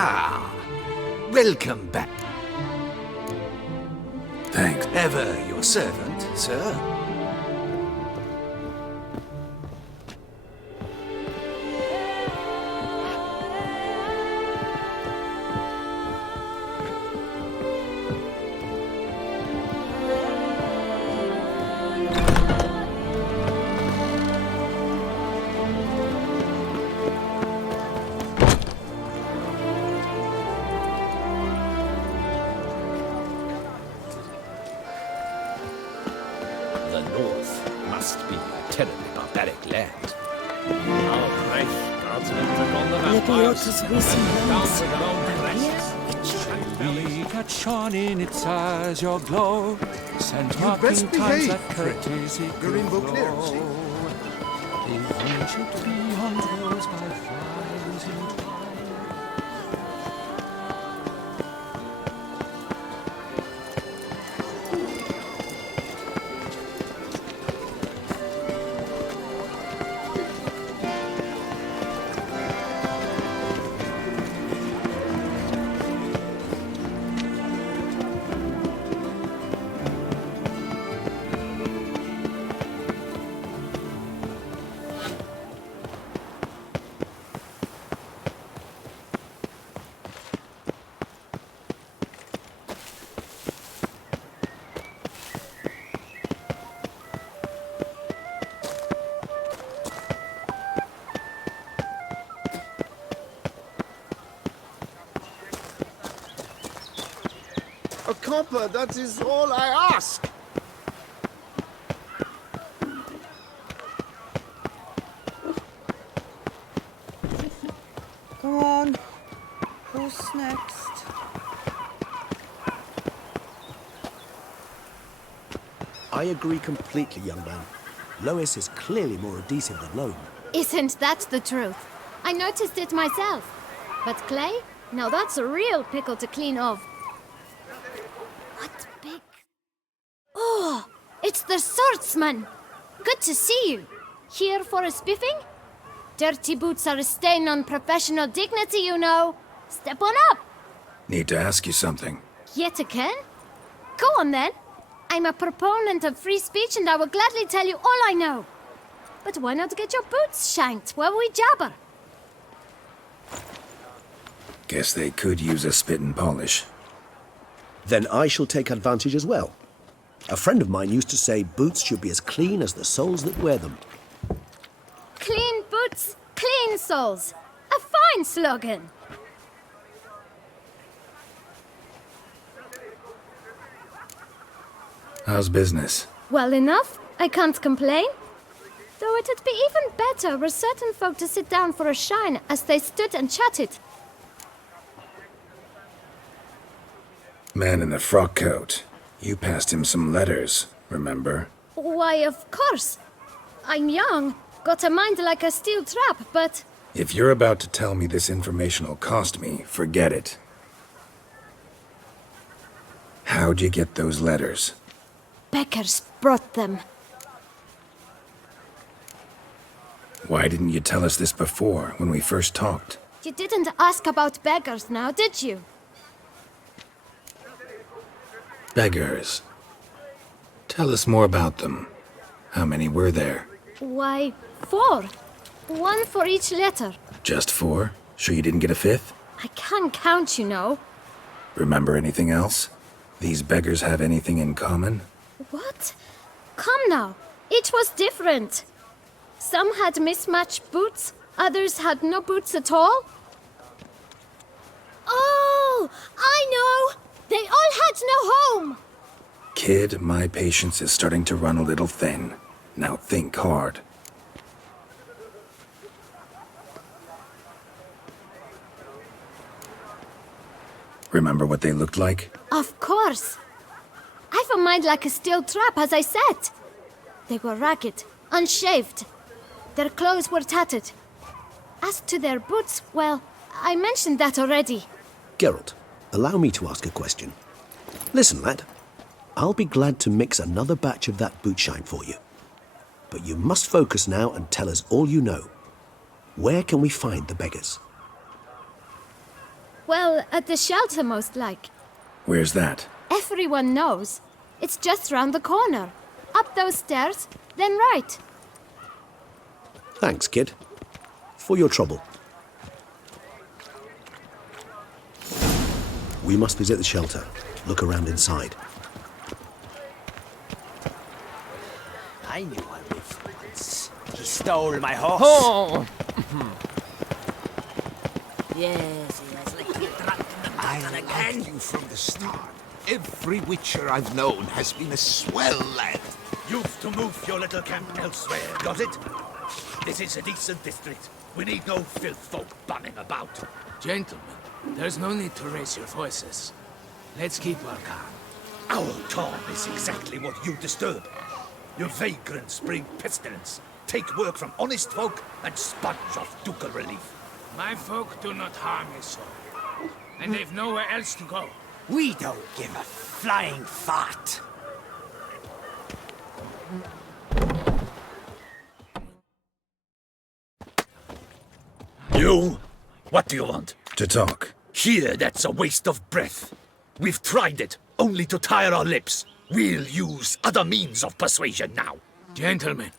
Ah, welcome back. Thanks. Ever your servant, sir. The North must be a terribly barbaric land. Our Reich guardsmen took on the vampires Lepiotus and wisdom went down hands. with their own And crests. here, Weak shone in its eyes your glow, sent You'd best mocking times behave, that courtesy You're in could Beauclair, flow. see? If we should be on tours by flies in time. A copper, that is all I ask. Come on. Who's next? I agree completely, young man. Lois is clearly more adhesive than Loam. Isn't that the truth? I noticed it myself. But Clay? Now that's a real pickle to clean off. What big... Oh, it's the swordsman! Good to see you. Here for a spiffing? Dirty boots are a stain on professional dignity, you know. Step on up. Need to ask you something. Yet again? Go on then. I'm a proponent of free speech and I will gladly tell you all I know. But why not get your boots shanked while we jabber? Guess they could use a spit and polish. Then I shall take advantage as well. A friend of mine used to say boots should be as clean as the soles that wear them. Clean boots, clean soles. A fine slogan. How's business? Well enough. I can't complain. Though it'd be even better were certain folk to sit down for a shine as they stood and chatted. Man in the frock coat. You passed him some letters, remember? Why, of course. I'm young, got a mind like a steel trap, but... If you're about to tell me this information'll cost me, forget it. How'd you get those letters? Beggars brought them. Why didn't you tell us this before, when we first talked? You didn't ask about beggars now, did you? Beggars. Tell us more about them. How many were there? Why, 4. 1 for each letter. Just 4? Sure you didn't get a 5th? I can't count, you know. Remember anything else? These beggars have anything in common? What? Come now. Each was different. Some had mismatched boots, others had no boots at all. Oh, I know! They all had no home! Kid, my patience is starting to run a little thin. Now think hard. Remember what they looked like? Of course. I've a mind like a steel trap, as I said. They were ragged, unshaved. Their clothes were tattered. As to their boots, well, I mentioned that already. Geralt, allow me to ask a question. Listen, lad. I'll be glad to mix another batch of that boot shine for you. But you must focus now and tell us all you know. Where can we find the beggars? Well, at the shelter, most like. Where's that? Everyone knows. It's just round the corner. Up those stairs, then right. Thanks, kid. For your trouble. We must visit the shelter. Look around inside. I knew a lift once. He stole my horse. Oh! Yes, like to get drunk in the I liked you from the start. Every Witcher I've known has been a swell lad. You've to move your little camp elsewhere, got it? This is a decent district. We need no filth folk bunning about. Gentlemen, there's no need to raise your voices. Let's keep our calm. Our calm is exactly what you disturb. Your vagrants bring pestilence, take work from honest folk, and sponge off ducal relief. My folk do not harm a soul, and they've nowhere else to go. We don't give a flying fart. You? What do you want? To talk. Here, that's a waste of breath. We've tried it, only to tire our lips. We'll use other means of persuasion now. Gentlemen,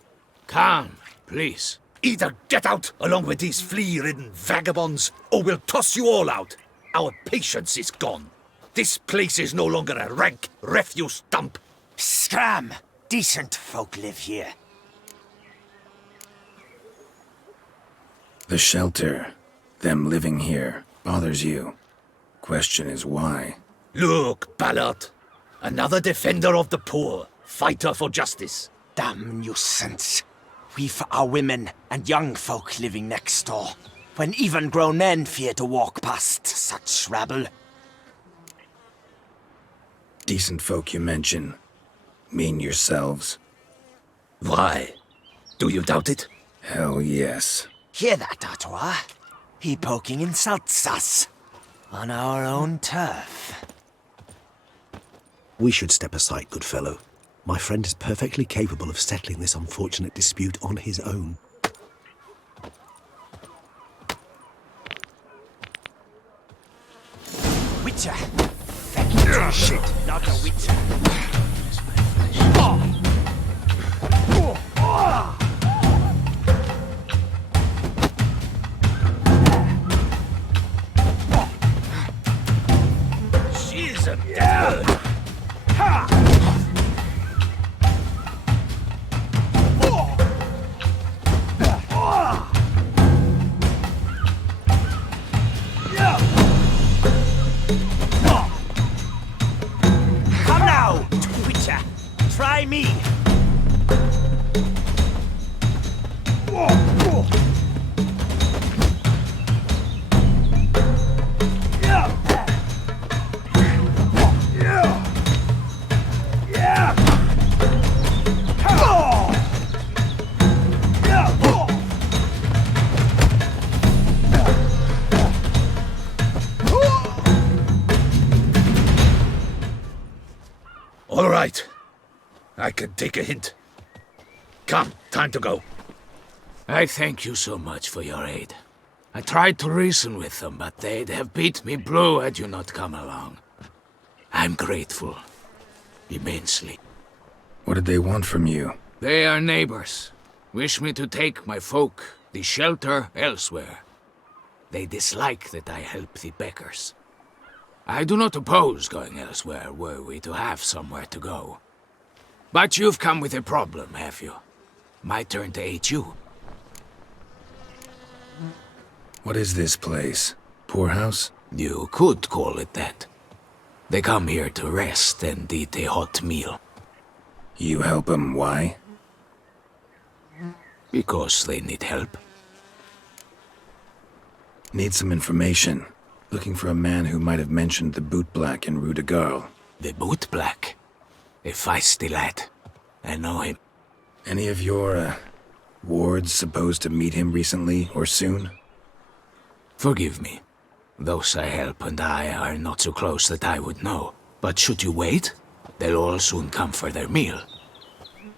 calm, please. Either get out along with these flea-ridden vagabonds, or we'll toss you all out. Our patience is gone. This place is no longer a rank refuse dump. Scram! Decent folk live here. The shelter, them living here, bothers you. Question is why? Look, Ballard. Another defender of the poor, fighter for justice. Damn nuisance. We've our women and young folk living next door, when even grown men fear to walk past such rabble. Decent folk you mention. Mean yourselves? Why? Do you doubt it? Hell yes. Hear that, Artois? He poking insults us. On our own turf. We should step aside, good fellow. My friend is perfectly capable of settling this unfortunate dispute on his own. Witcher! Fucking shit, not a witcher. She's a dead. Come now, Witcher. Try me. All right. I can take a hint. Come, time to go. I thank you so much for your aid. I tried to reason with them, but they'd have beat me blue had you not come along. I'm grateful. Immensely. What did they want from you? They are neighbors. Wish me to take my folk, the shelter, elsewhere. They dislike that I help the beggars. I do not oppose going elsewhere, were we to have somewhere to go. But you've come with a problem, have you? My turn to aid you. What is this place? Poorhouse? You could call it that. They come here to rest and eat a hot meal. You help them, why? Because they need help. Need some information. Looking for a man who might have mentioned the boot black in Rue de Garl. The boot black. A feisty lad. I know him. Any of your, wards supposed to meet him recently or soon? Forgive me. Those I help and I are not so close that I would know. But should you wait, they'll all soon come for their meal.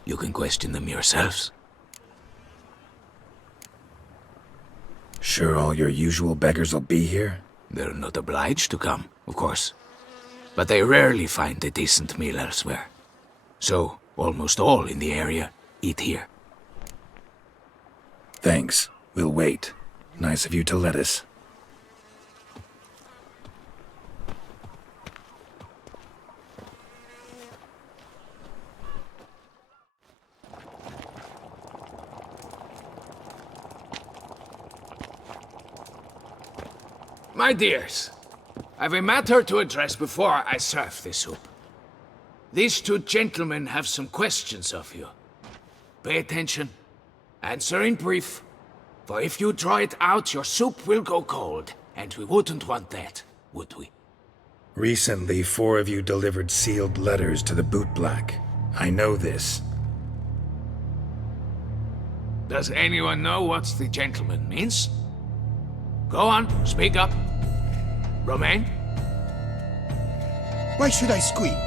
You can question them yourselves. Sure all your usual beggars will be here? They're not obliged to come, of course. But they rarely find a decent meal elsewhere. So, almost all in the area eat here. Thanks. We'll wait. Nice of you to let us. My dears, I've a matter to address before I serve this soup. These two gentlemen have some questions of you. Pay attention. Answer in brief. For if you draw it out, your soup will go cold. And we wouldn't want that, would we? Recently, 4 of you delivered sealed letters to the Bootblack. I know this. Does anyone know what the gentleman means? Go on, speak up. Romain? Why should I squeal?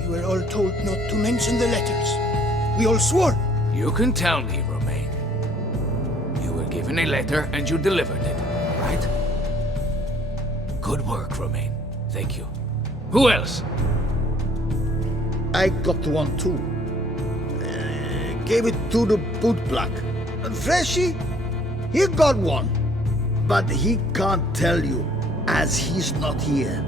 We were all told not to mention the letters. We all swore. You can tell me, Romain. You were given a letter and you delivered it, right? Good work, Romain. Thank you. Who else? I got one too. Gave it to the bootblack. And Freshy, he got one. But he can't tell you, as he's not here.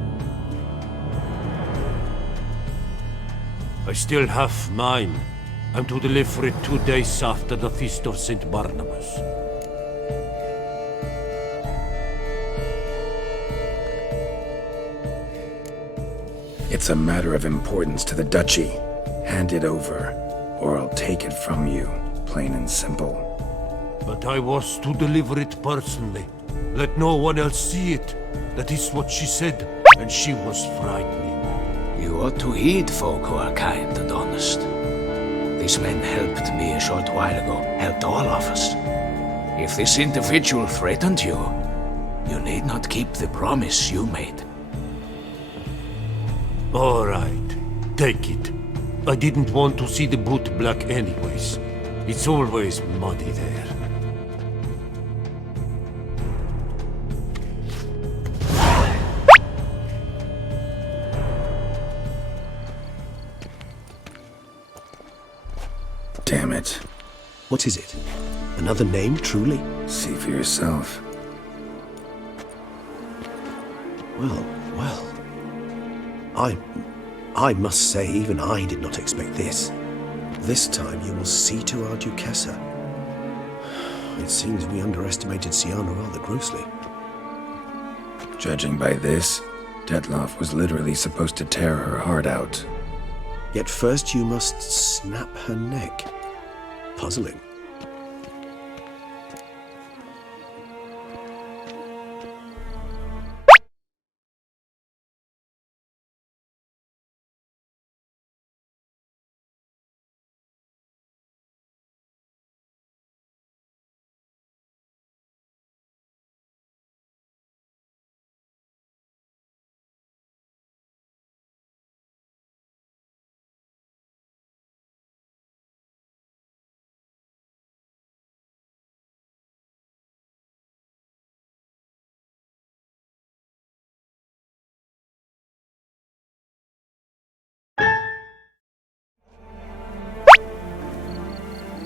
I still have mine. I'm to deliver it 2 days after the Feast of St. Barnabas. It's a matter of importance to the Duchy. Hand it over, or I'll take it from you, plain and simple. But I was to deliver it personally. Let no one else see it. That is what she said, and she was frightening. You ought to heed folk who are kind and honest. These men helped me a short while ago, helped all of us. If this individual threatened you, you need not keep the promise you made. All right, take it. I didn't want to see the Bootblack anyways. It's always muddy there. Damn it. What is it? Another name, truly? See for yourself. Well. I must say, even I did not expect this. This time you will see to our Duquesa. It seems we underestimated Siana rather grossly. Judging by this, Detloff was literally supposed to tear her heart out. Yet first you must snap her neck. Puzzling.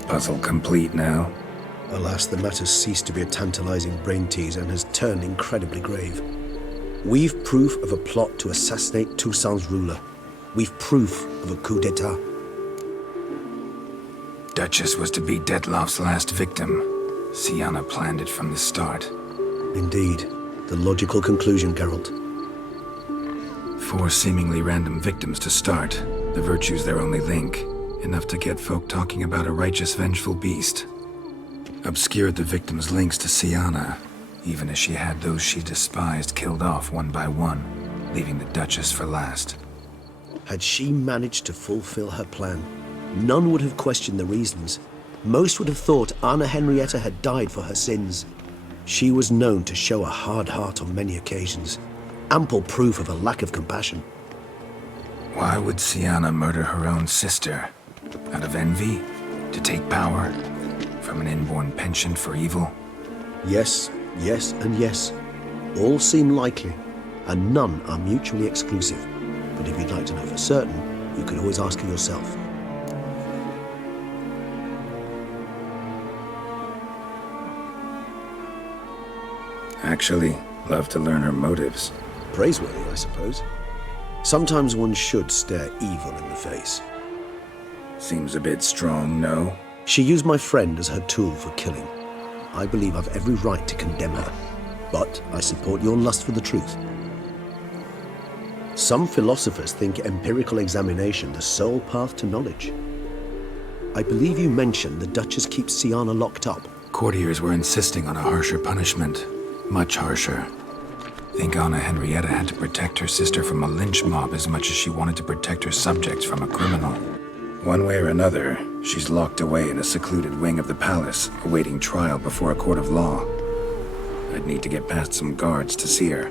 Puzzle complete now. Alas, the matter's ceased to be a tantalizing brain tease and has turned incredibly grave. We've proof of a plot to assassinate Toussaint's ruler. We've proof of a coup d'etat. Duchess was to be Detloff's last victim. Siana planned it from the start. Indeed. The logical conclusion, Geralt. 4 seemingly random victims to start. The virtue's their only link. Enough to get folk talking about a righteous, vengeful beast. Obscured the victims' links to Siana, even as she had those she despised killed off one by one, leaving the Duchess for last. Had she managed to fulfill her plan, none would have questioned the reasons. Most would have thought Anna Henrietta had died for her sins. She was known to show a hard heart on many occasions. Ample proof of a lack of compassion. Why would Siana murder her own sister? Out of envy? To take power? From an inborn penchant for evil? Yes, and yes. All seem likely, and none are mutually exclusive. But if you'd like to know for certain, you can always ask her yourself. Actually, love to learn her motives. Praiseworthy, I suppose. Sometimes one should stare evil in the face. Seems a bit strong, no? She used my friend as her tool for killing. I believe I've every right to condemn her, but I support your lust for the truth. Some philosophers think empirical examination the sole path to knowledge. I believe you mentioned the Duchess keeps Siana locked up. Courtiers were insisting on a harsher punishment. Much harsher. Think Anna Henrietta had to protect her sister from a lynch mob as much as she wanted to protect her subjects from a criminal. One way or another, she's locked away in a secluded wing of the palace, awaiting trial before a court of law. I'd need to get past some guards to see her.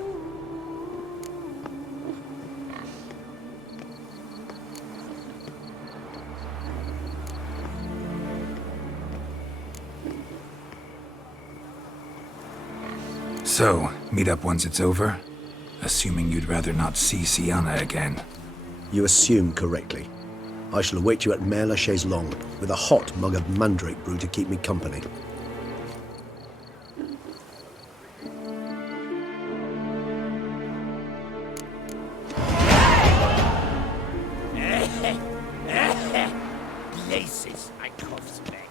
So, meet up once it's over? Assuming you'd rather not see Siana again. You assume correctly. I shall await you at Mère la Chaise Longue, with a hot mug of mandrake brew to keep me company. Places, I cuffs back.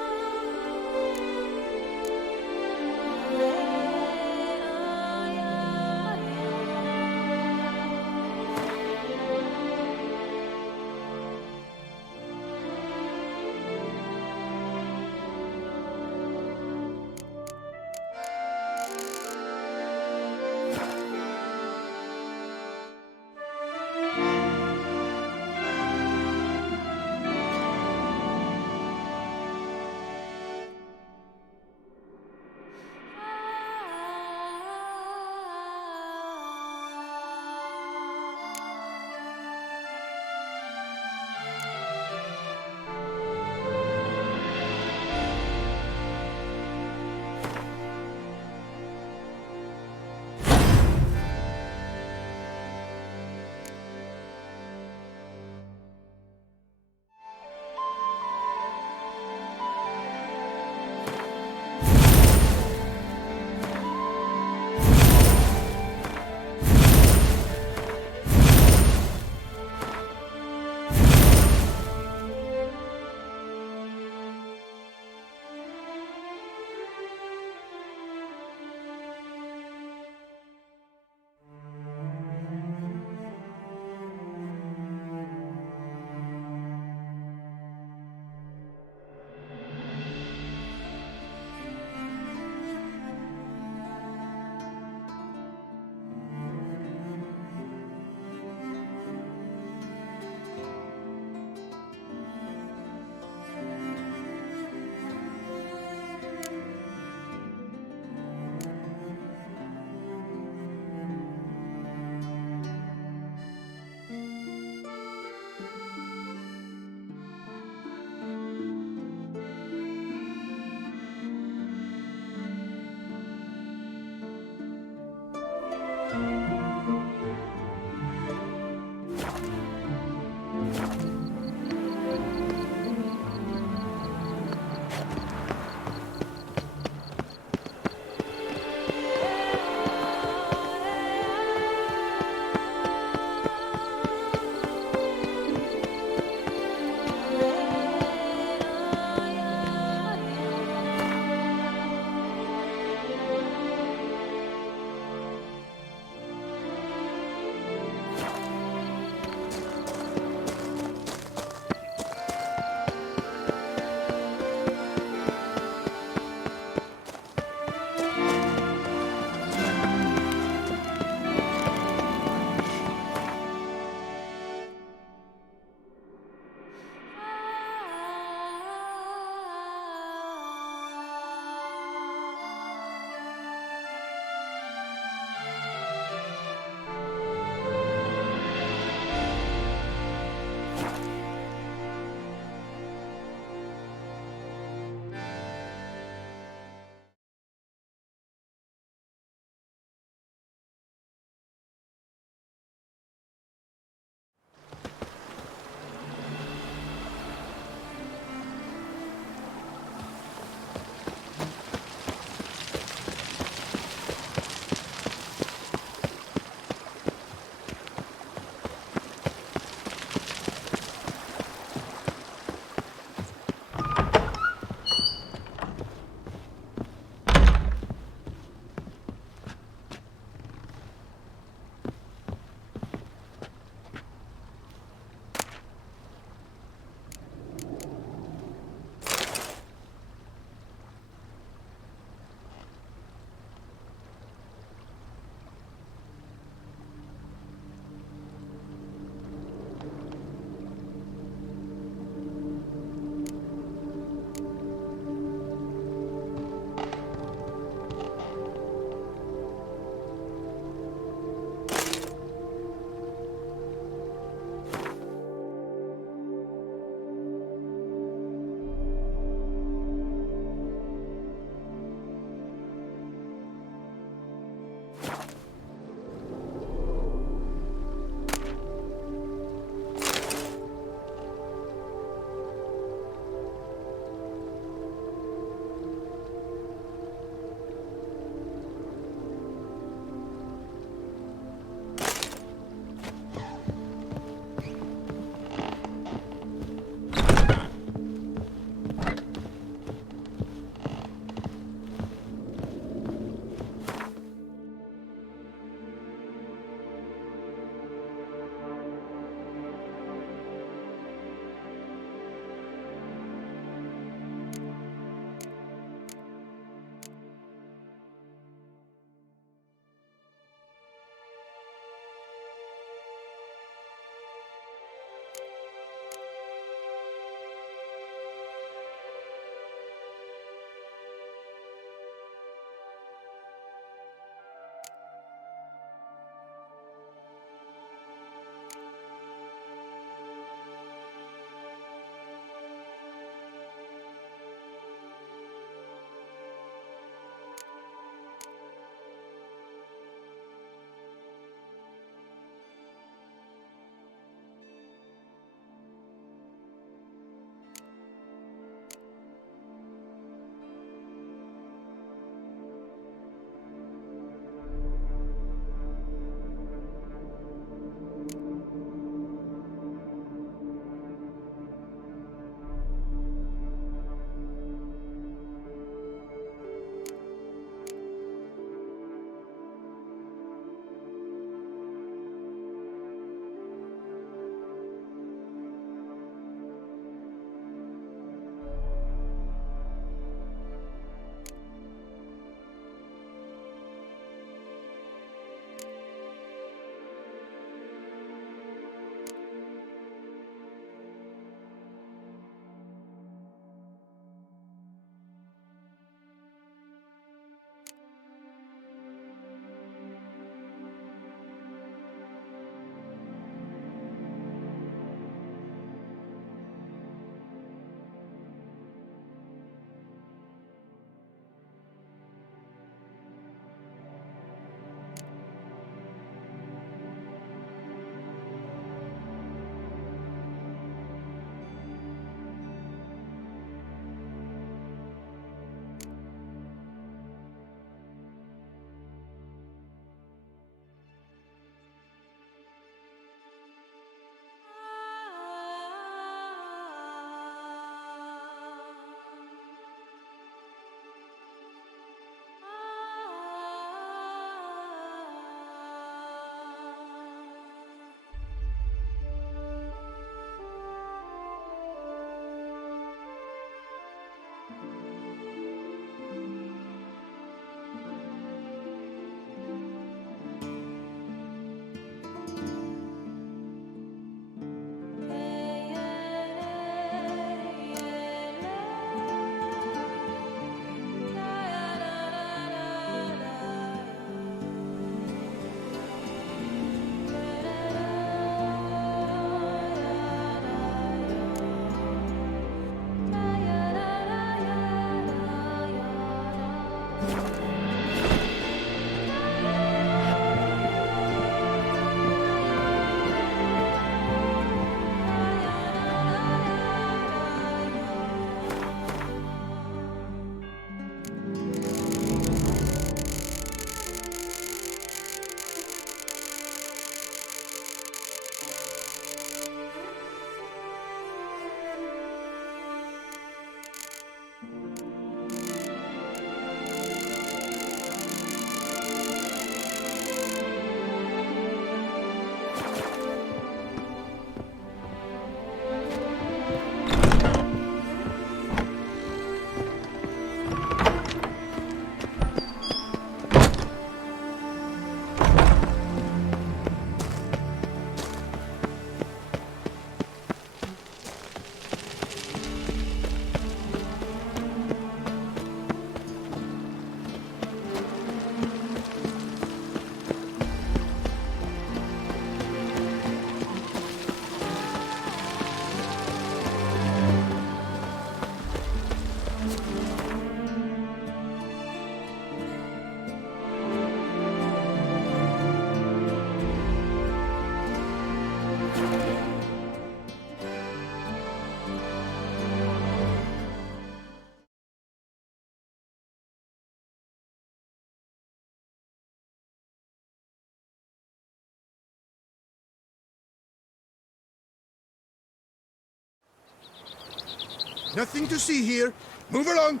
Nothing to see here. Move along.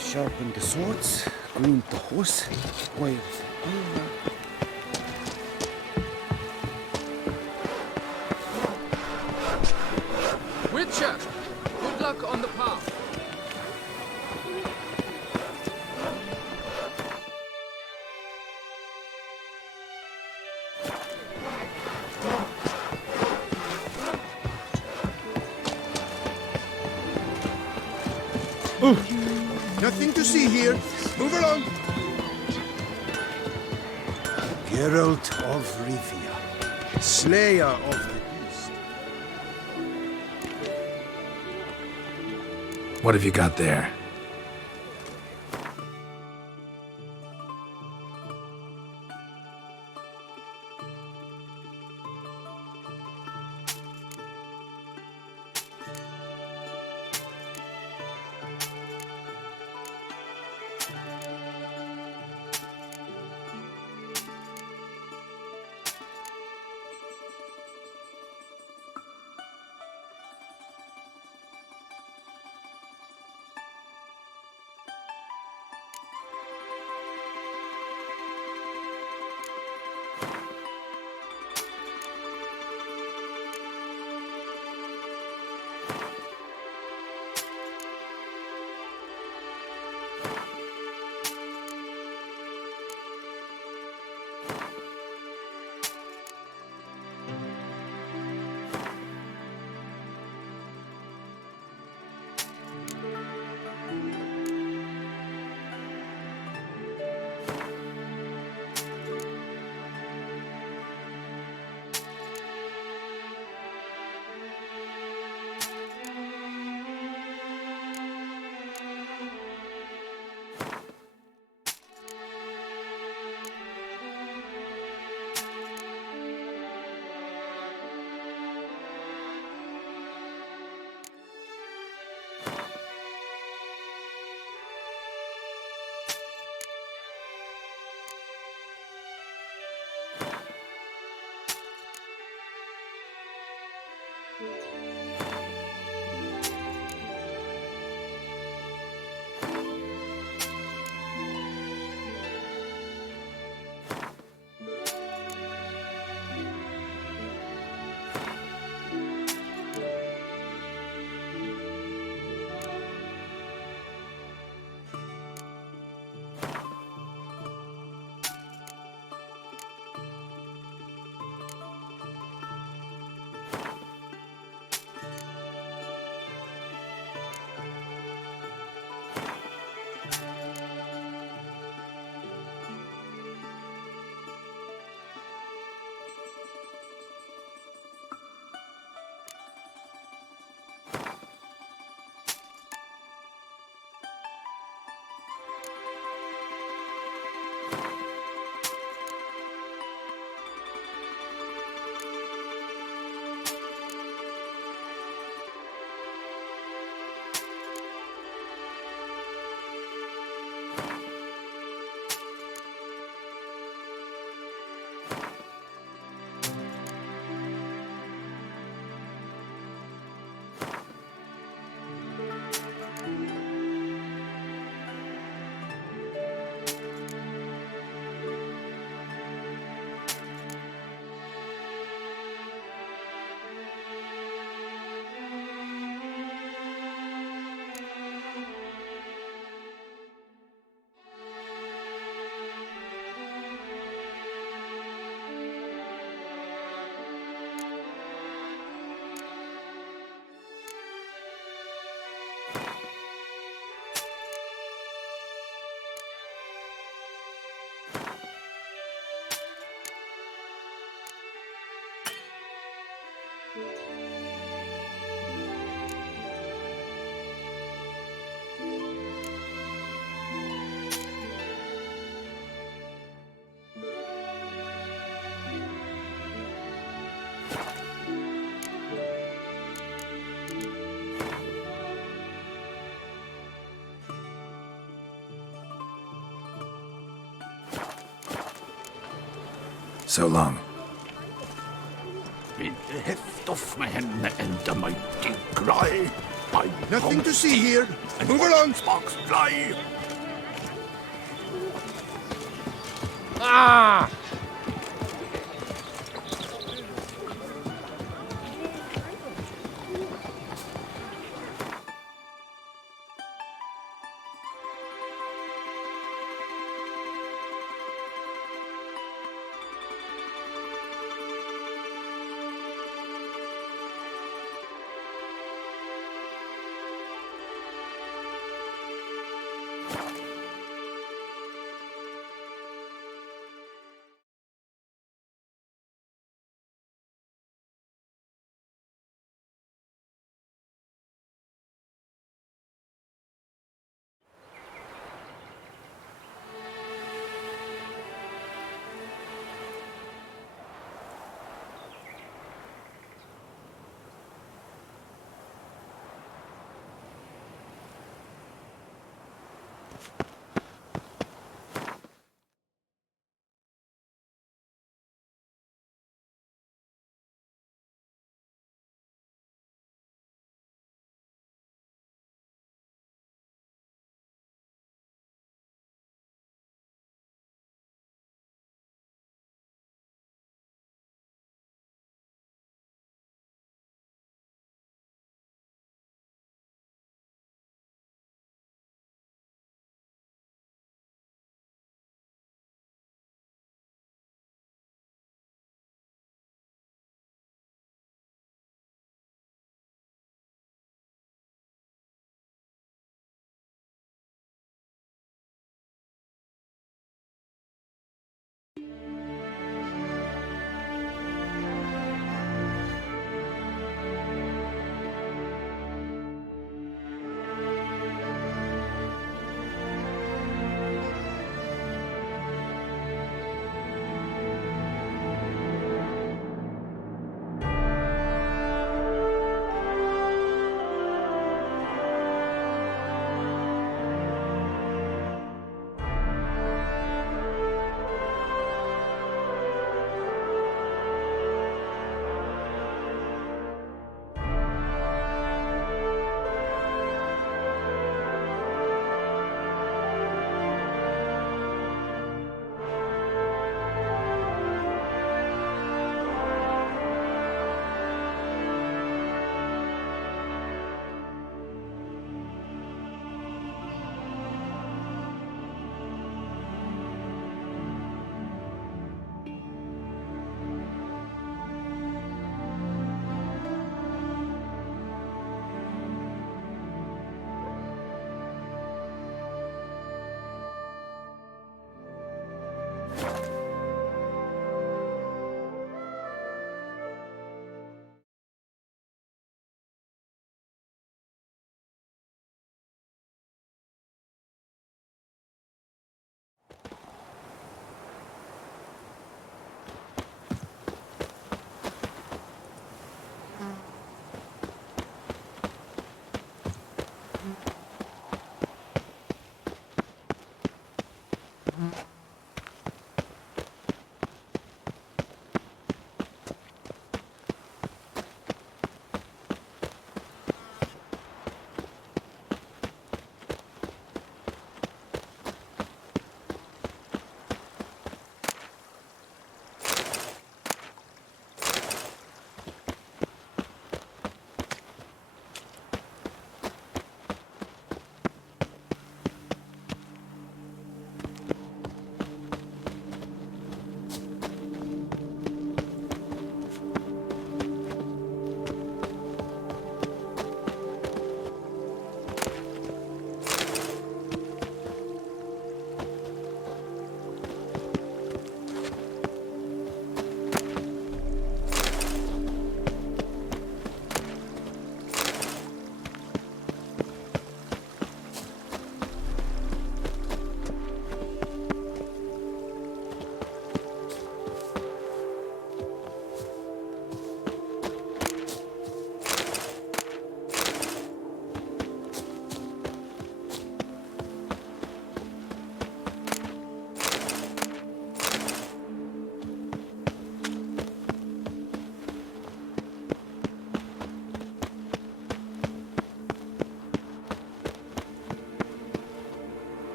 Sharpened the swords, groomed the horse, while... Witcher! Good luck on the path. Nothing to see here. Move along. Geralt of Rivia, Slayer of the Beast. What have you got there? So long. With the heft of my hand and the mighty cry, I Nothing to see here. Move along. sparks fly. Ah!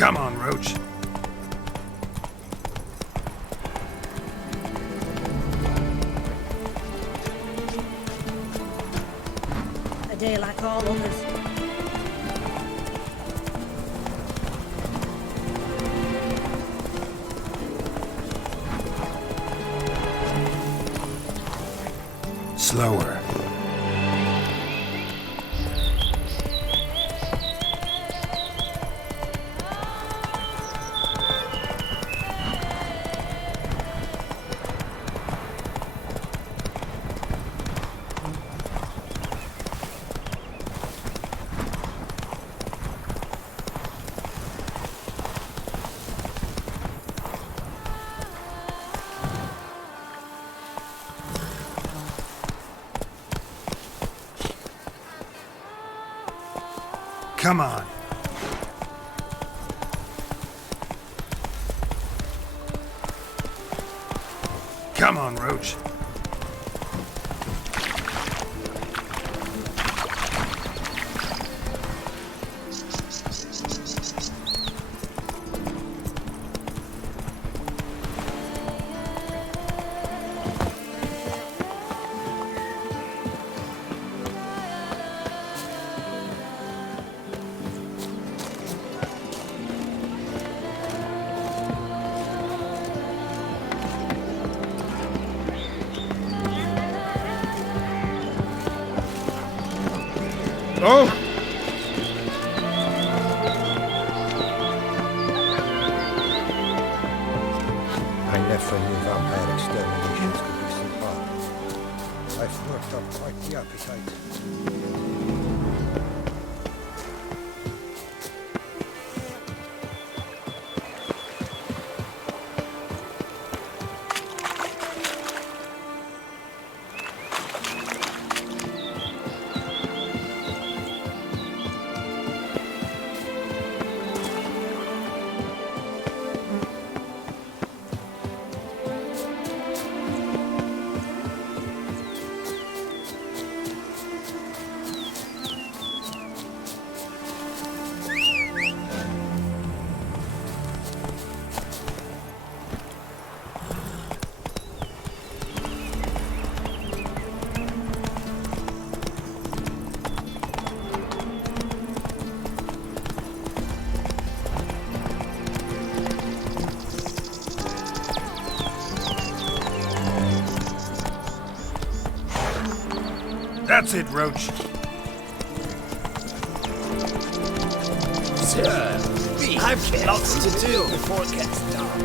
Come on, Roach. A day like all others. Slower. Come on. Come on, Roach. Oh! I never knew vampire exterminations could be so hard. I've worked up quite the appetite. That's it, Roach. Sir, I've lots to do before it gets dark.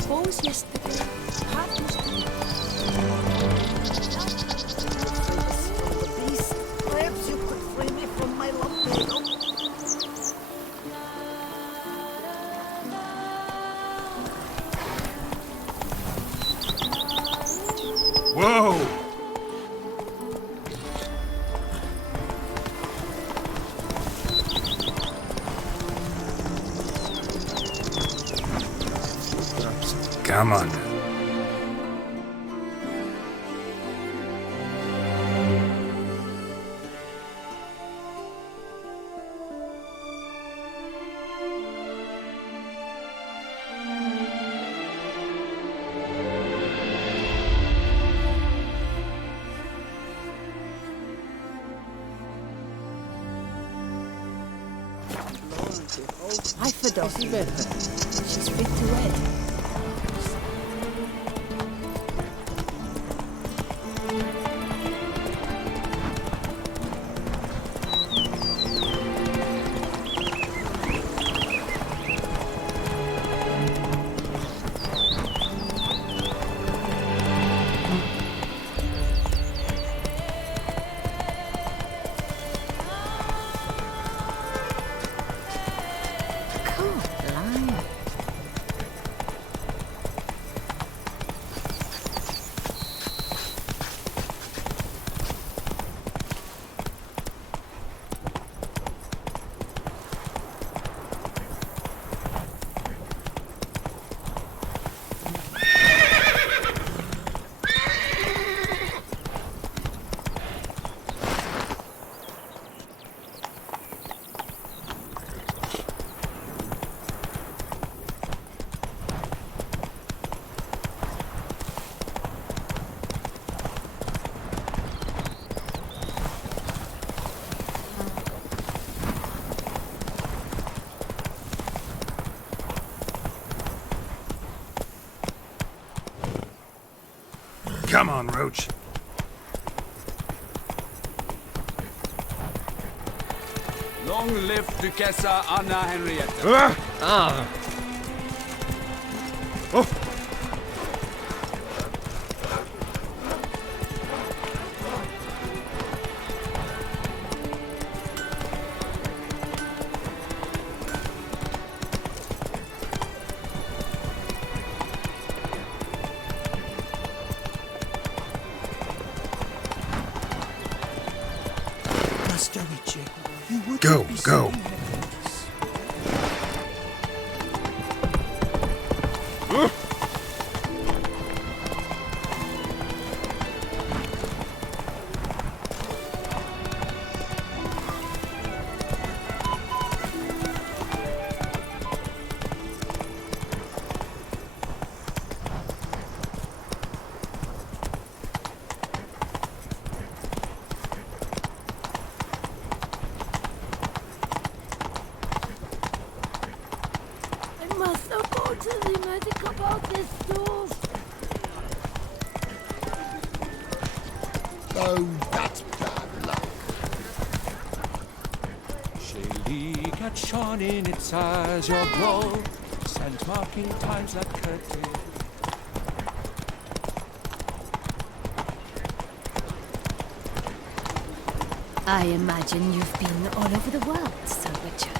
Suppose yesterday. Perhaps you could free me from my lumbago. Whoa! Come on. I forgot. She's fit to wed. Come on, Roach. Long live Duchessa Anna Henrietta. Master Richard, you would Go, go. I must not go to the medic about this stove. Oh, that's bad luck. Shady cat shone in its eyes, your glow, scent marking times like curtain. I imagine you've been all over the world, Sir Richard.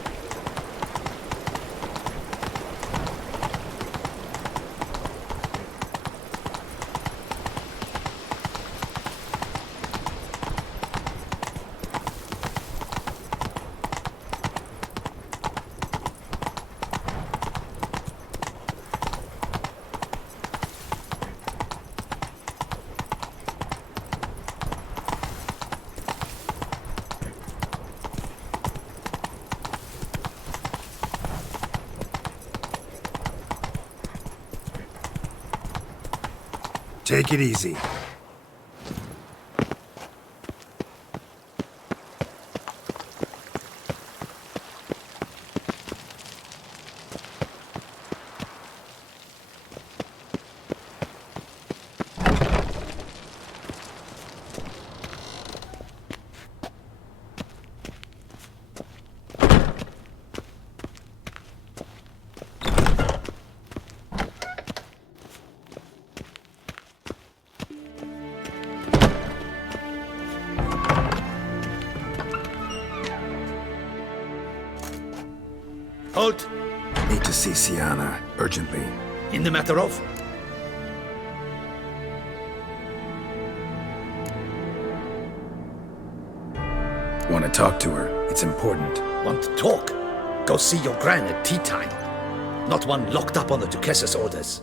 Take it easy. Halt! Need to see Sienna, urgently. In the matter of? Want to talk to her. It's important. Want to talk? Go see your gran at tea time. Not one locked up on the Duchess's orders.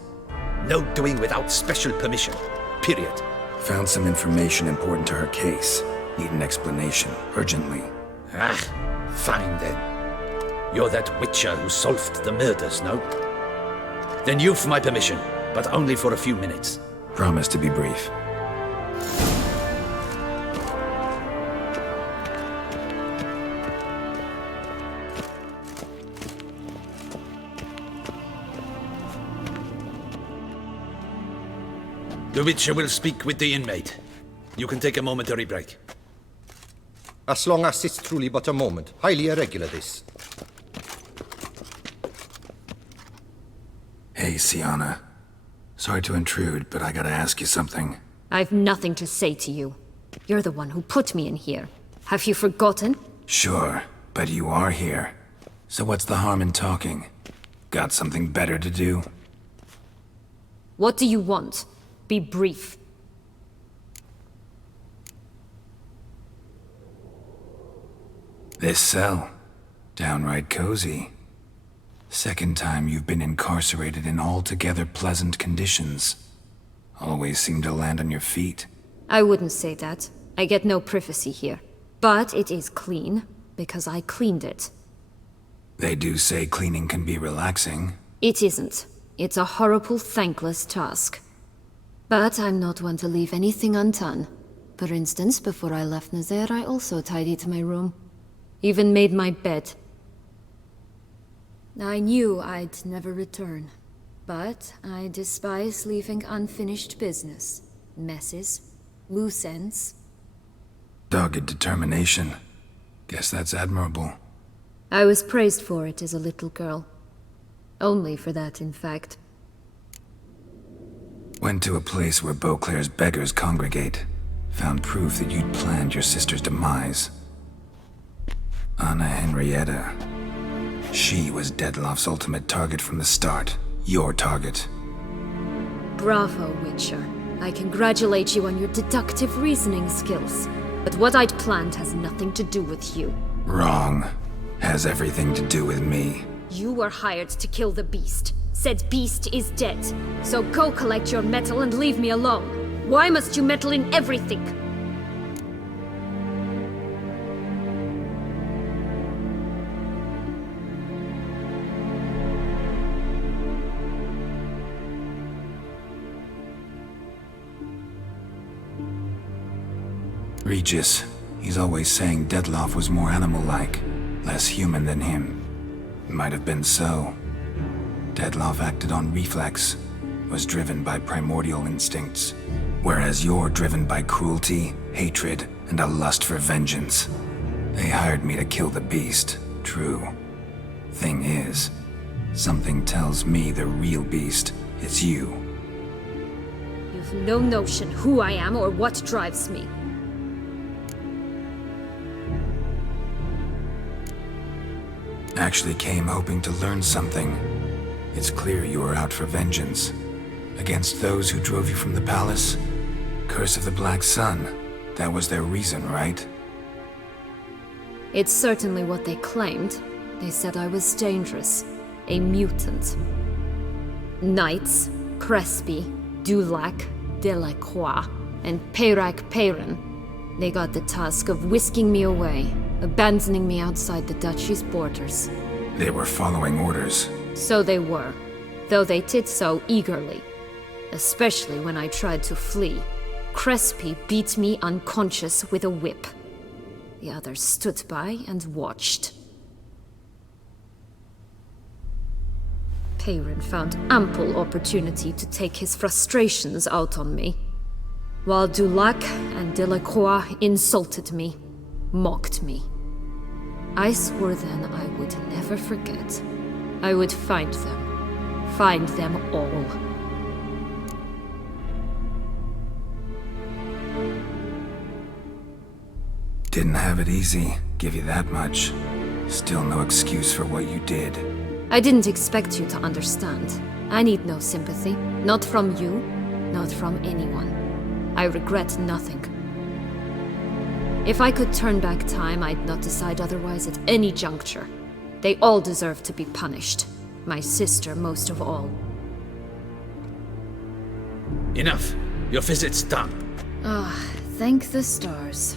No doing without special permission. Period. Found some information important to her case. Need an explanation, urgently. Ah, fine then. You're that witcher who solved the murders, no? Then you've my permission, but only for a few minutes. Promise to be brief. The witcher will speak with the inmate. You can take a momentary break. As long as it's truly but a moment. Highly irregular, this. Hey, Sienna. Sorry to intrude, but I gotta ask you something. I've nothing to say to you. You're the one who put me in here. Have you forgotten? Sure, but you are here. So what's the harm in talking? Got something better to do? What do you want? Be brief. This cell. Downright cozy. Second time you've been incarcerated in altogether pleasant conditions. Always seem to land on your feet. I wouldn't say that. I get no privacy here. But it is clean, because I cleaned it. They do say cleaning can be relaxing. It isn't. It's a horrible, thankless task. But I'm not one to leave anything undone. For instance, before I left Nazaire, I also tidied my room. Even made my bed. I knew I'd never return. But I despise leaving unfinished business. messes, loose ends. Dogged determination. Guess that's admirable. I was praised for it as a little girl. Only for that, in fact. Went to a place where Beauclair's beggars congregate. Found proof that you'd planned your sister's demise. Anna Henrietta. She was Dettlaff's ultimate target from the start. Your target. Bravo, Witcher. I congratulate you on your deductive reasoning skills. But what I'd planned has nothing to do with you. Wrong. Has everything to do with me. You were hired to kill the beast. Said beast is dead. So go collect your metal and leave me alone. Why must you meddle in everything? Regis. He's always saying Dettlaff was more animal-like, less human than him. Might have been so. Dettlaff acted on reflex, was driven by primordial instincts, whereas you're driven by cruelty, hatred, and a lust for vengeance. They hired me to kill the beast, true. Thing is, something tells me the real beast is you. You've no notion who I am or what drives me. Actually came hoping to learn something. It's clear you were out for vengeance. Against those who drove you from the palace? Curse of the Black Sun. That was their reason, right? It's certainly what they claimed. They said I was dangerous. A mutant. Knights, Crespi, Dulac, Delacroix, and Peyrac Peyran. They got the task of whisking me away, abandoning me outside the duchy's borders. They were following orders. So they were, though they did so eagerly. Especially when I tried to flee. Crespi beat me unconscious with a whip. The others stood by and watched. Peyran found ample opportunity to take his frustrations out on me, while Dulac and Delacroix insulted me, mocked me. I swore then I would never forget. I would find them all. Didn't have it easy, give you that much. Still no excuse for what you did. I didn't expect you to understand. I need no sympathy. Not from you, not from anyone. I regret nothing. If I could turn back time, I'd not decide otherwise at any juncture. They all deserve to be punished. My sister most of all. Enough. Your visit's done. Ah, thank the stars.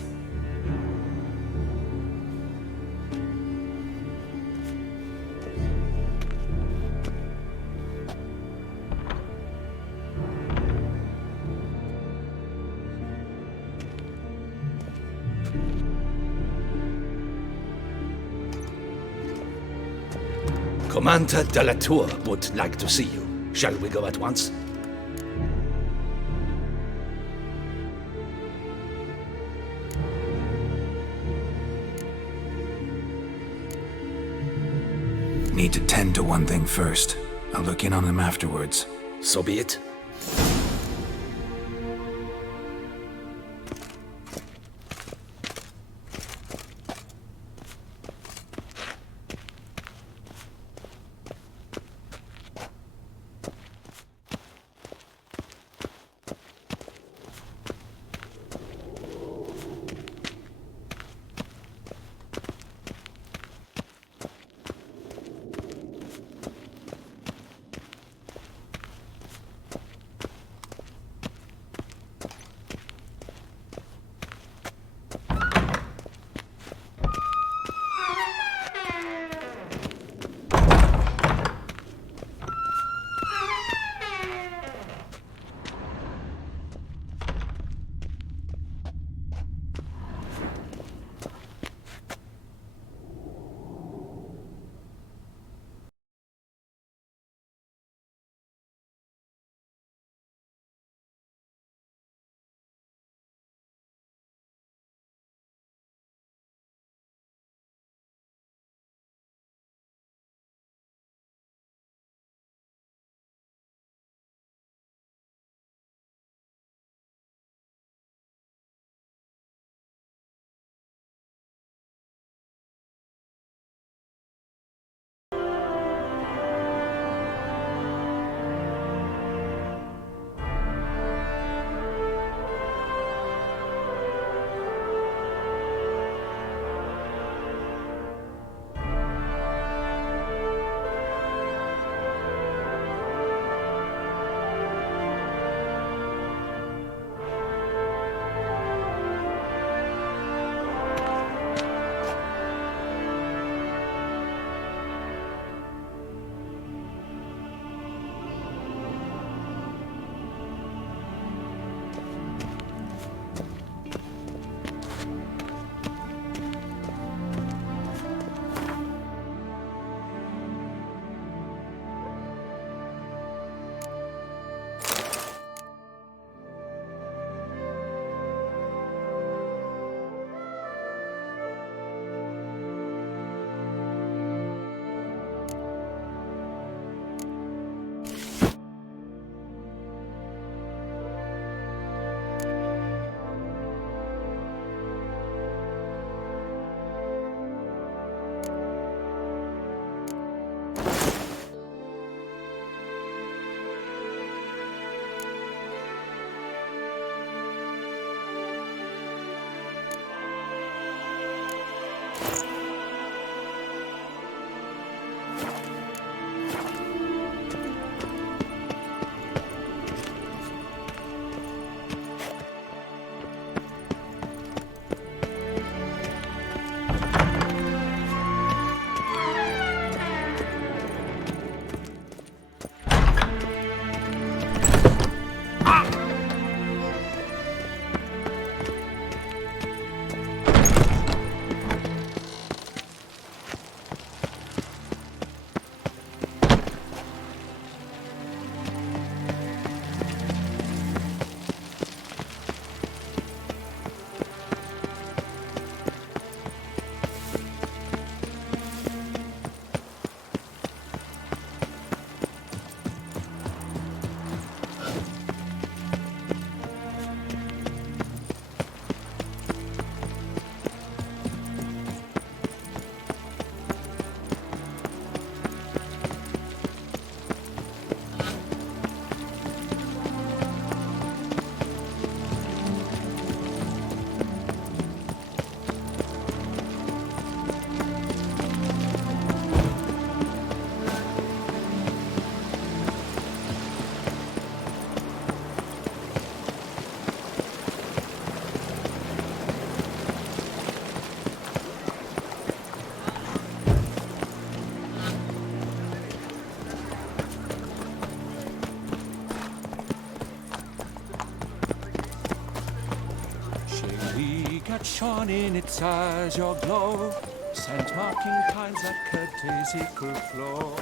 Commander de la Tour would like to see you. Shall we go at once? Need to tend to one thing first. I'll look in on him afterwards. So be it. Shady cat shone in its azure glow, scent marking times that courtesy could flow.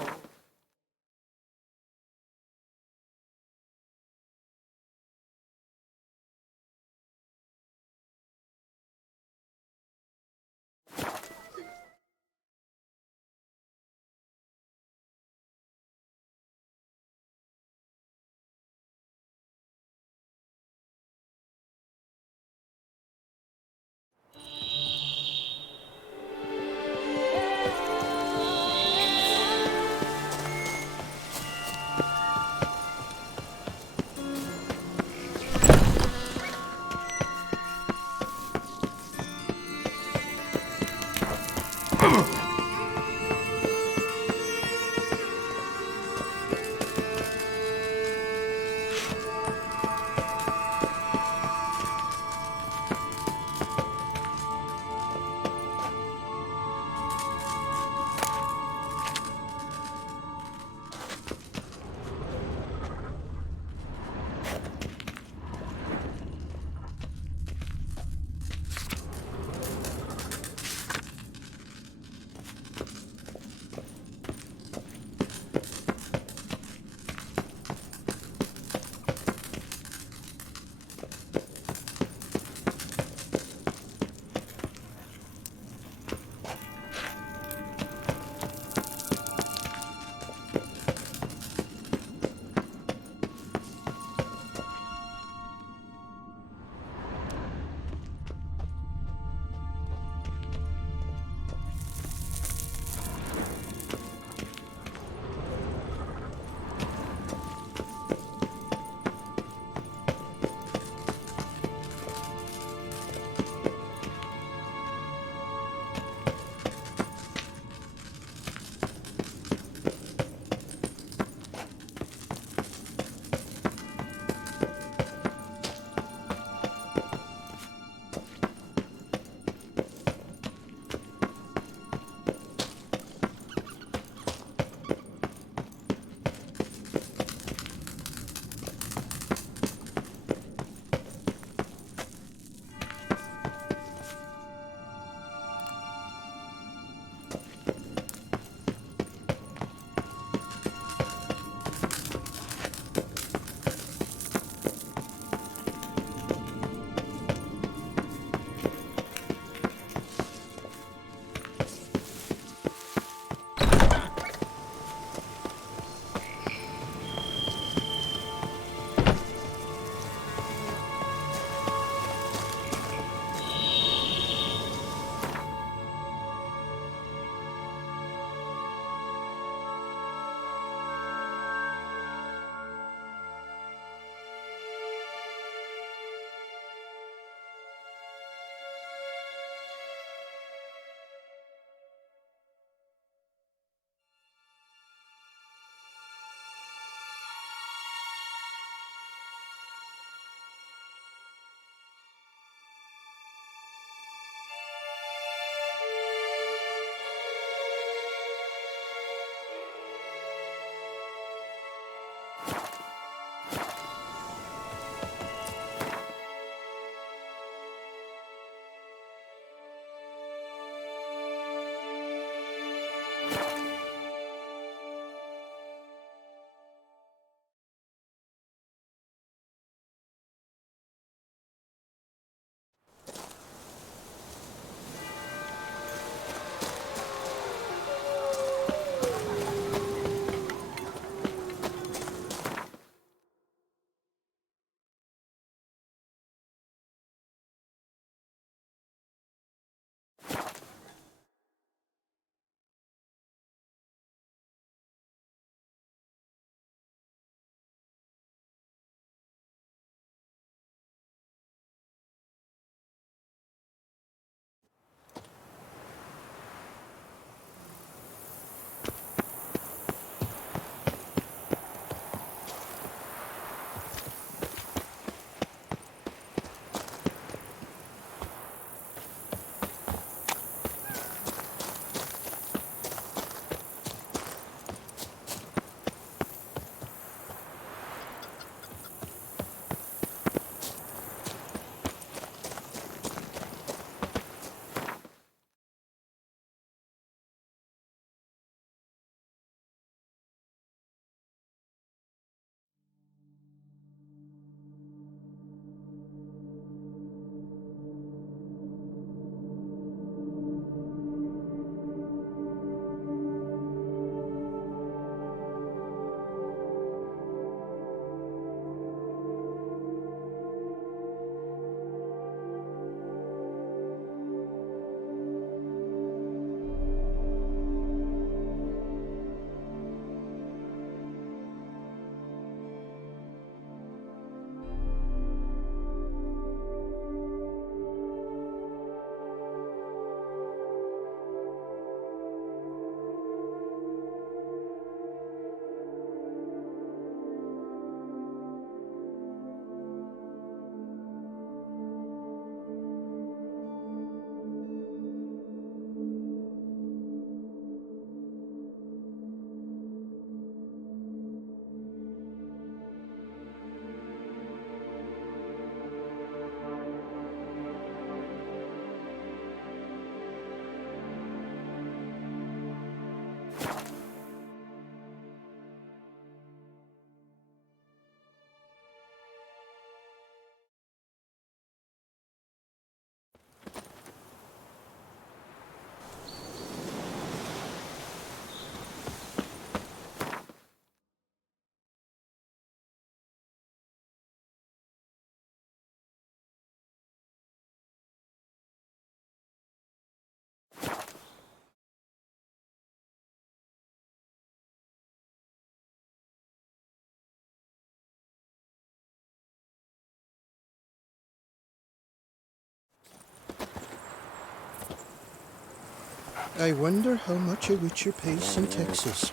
I wonder how much a witcher pays in Texas.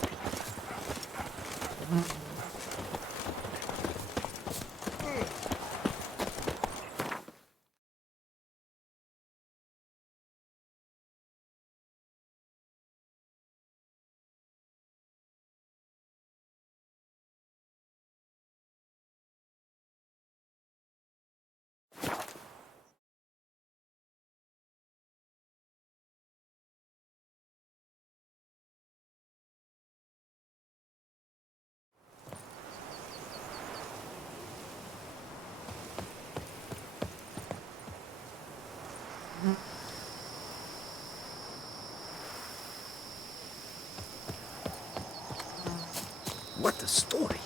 What a story!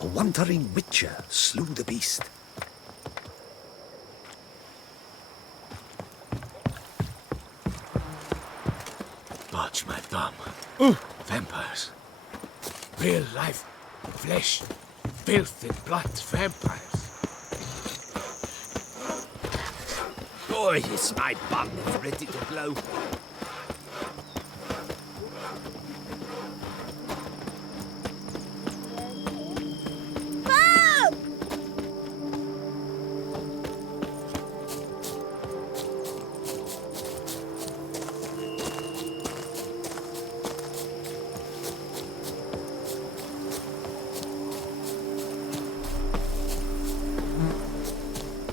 A wandering witcher slew the beast. Budge my thumb. Vampires. Real life, flesh, filth and blood vampires. Oh, yes, my bum is ready to blow.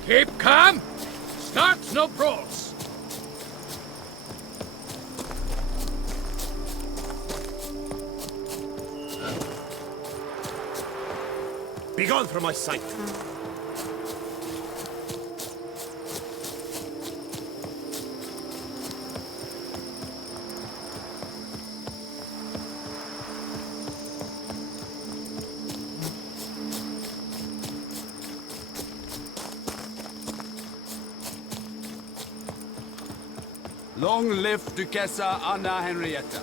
Keep calm! Start no brawls! Begone from my sight! Long live Duchessa Anna Henrietta.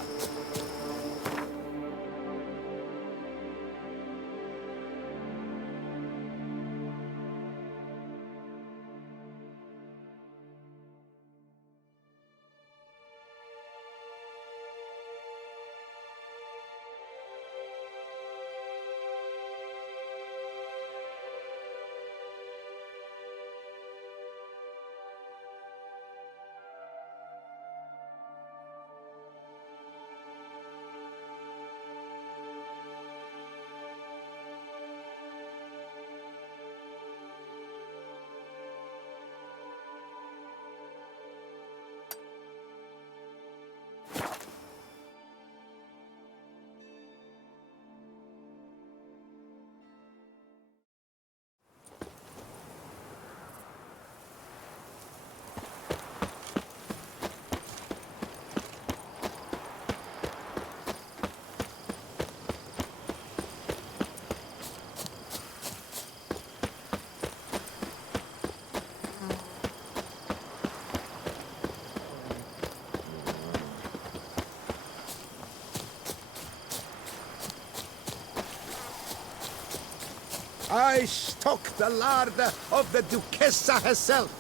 I stock the larder of the Duchessa herself.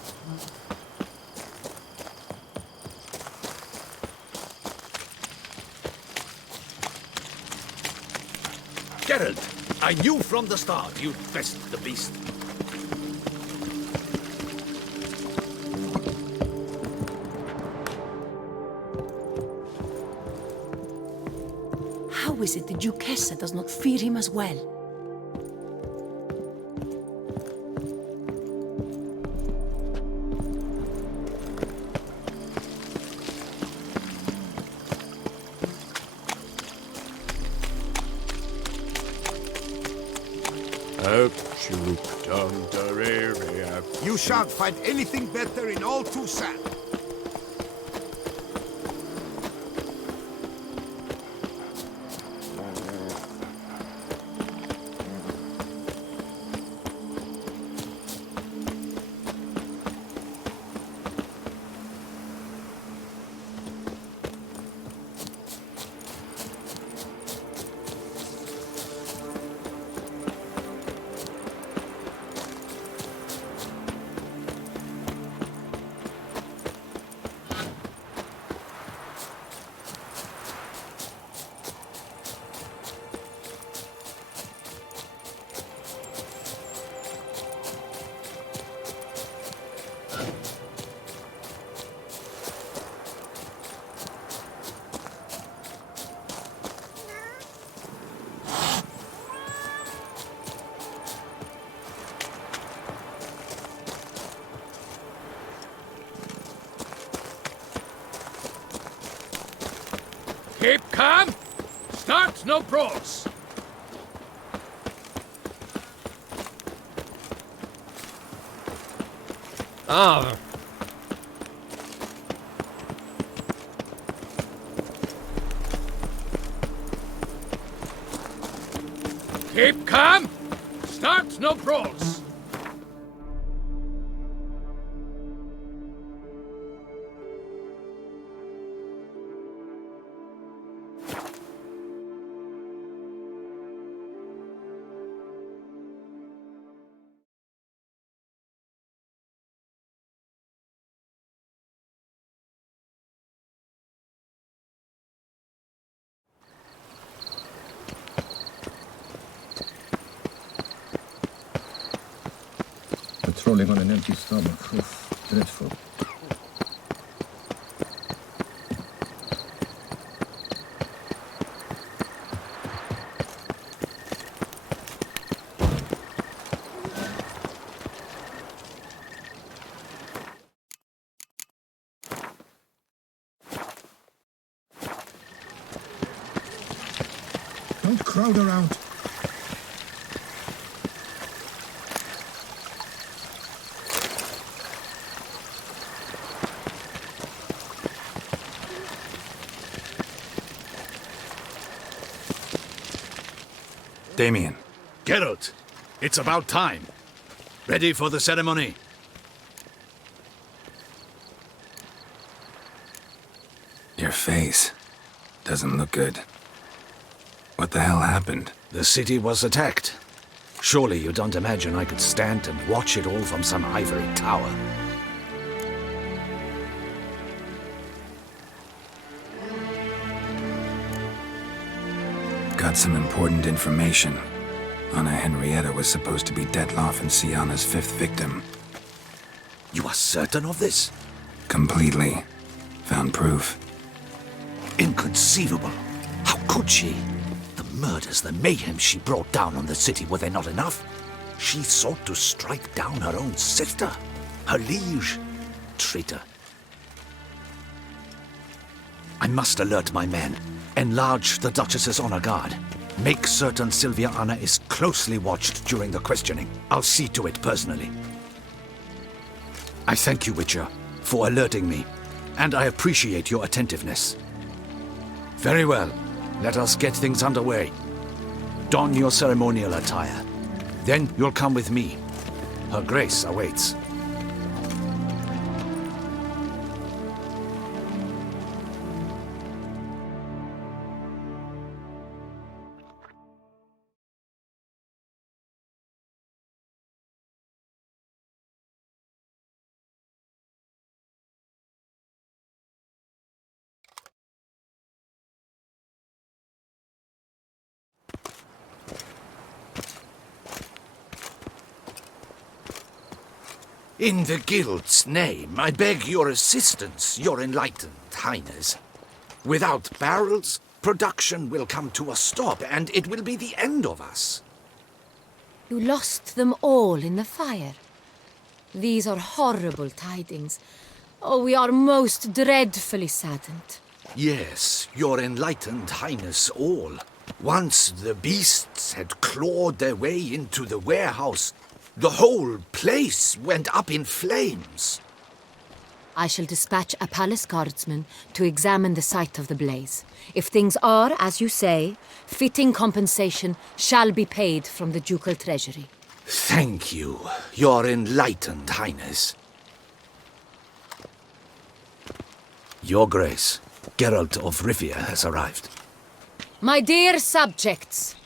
Geralt, I knew from the start you'd best the beast. How is it the Duchessa does not fear him as well? You shan't find anything better in all Toussaint. Keep calm. Start no brawls. Ah. Keep calm. Start no brawls. Patrolling on an empty stomach. Oof, dreadful. Don't crowd around. Damien. Geralt, it's about time. Ready for the ceremony? Your face doesn't look good. What the hell happened? The city was attacked. Surely you don't imagine I could stand and watch it all from some ivory tower. Got some important information. Anna Henrietta was supposed to be Detloff and Syanna's 5th victim. You are certain of this? Completely. Found proof. Inconceivable. How could she? The murders, the mayhem she brought down on the city, were they not enough? She sought to strike down her own sister, her liege. Traitor. I must alert my men. Enlarge the Duchess's honor guard. Make certain Sylvia Anna is closely watched during the questioning. I'll see to it personally. I thank you, Witcher, for alerting me, and I appreciate your attentiveness. Very well. Let us get things underway. Don your ceremonial attire. Then you'll come with me. Her Grace awaits. In the Guild's name, I beg your assistance, your enlightened highness. Without barrels, production will come to a stop, and it will be the end of us. You lost them all in the fire. These are horrible tidings. Oh, we are most dreadfully saddened. Yes, your enlightened highness all. Once the beasts had clawed their way into the warehouse, the whole place went up in flames. I shall dispatch a palace guardsman to examine the site of the blaze. If things are, as you say, fitting compensation shall be paid from the ducal treasury. Thank you, your enlightened highness. Your Grace, Geralt of Rivia has arrived. My dear subjects,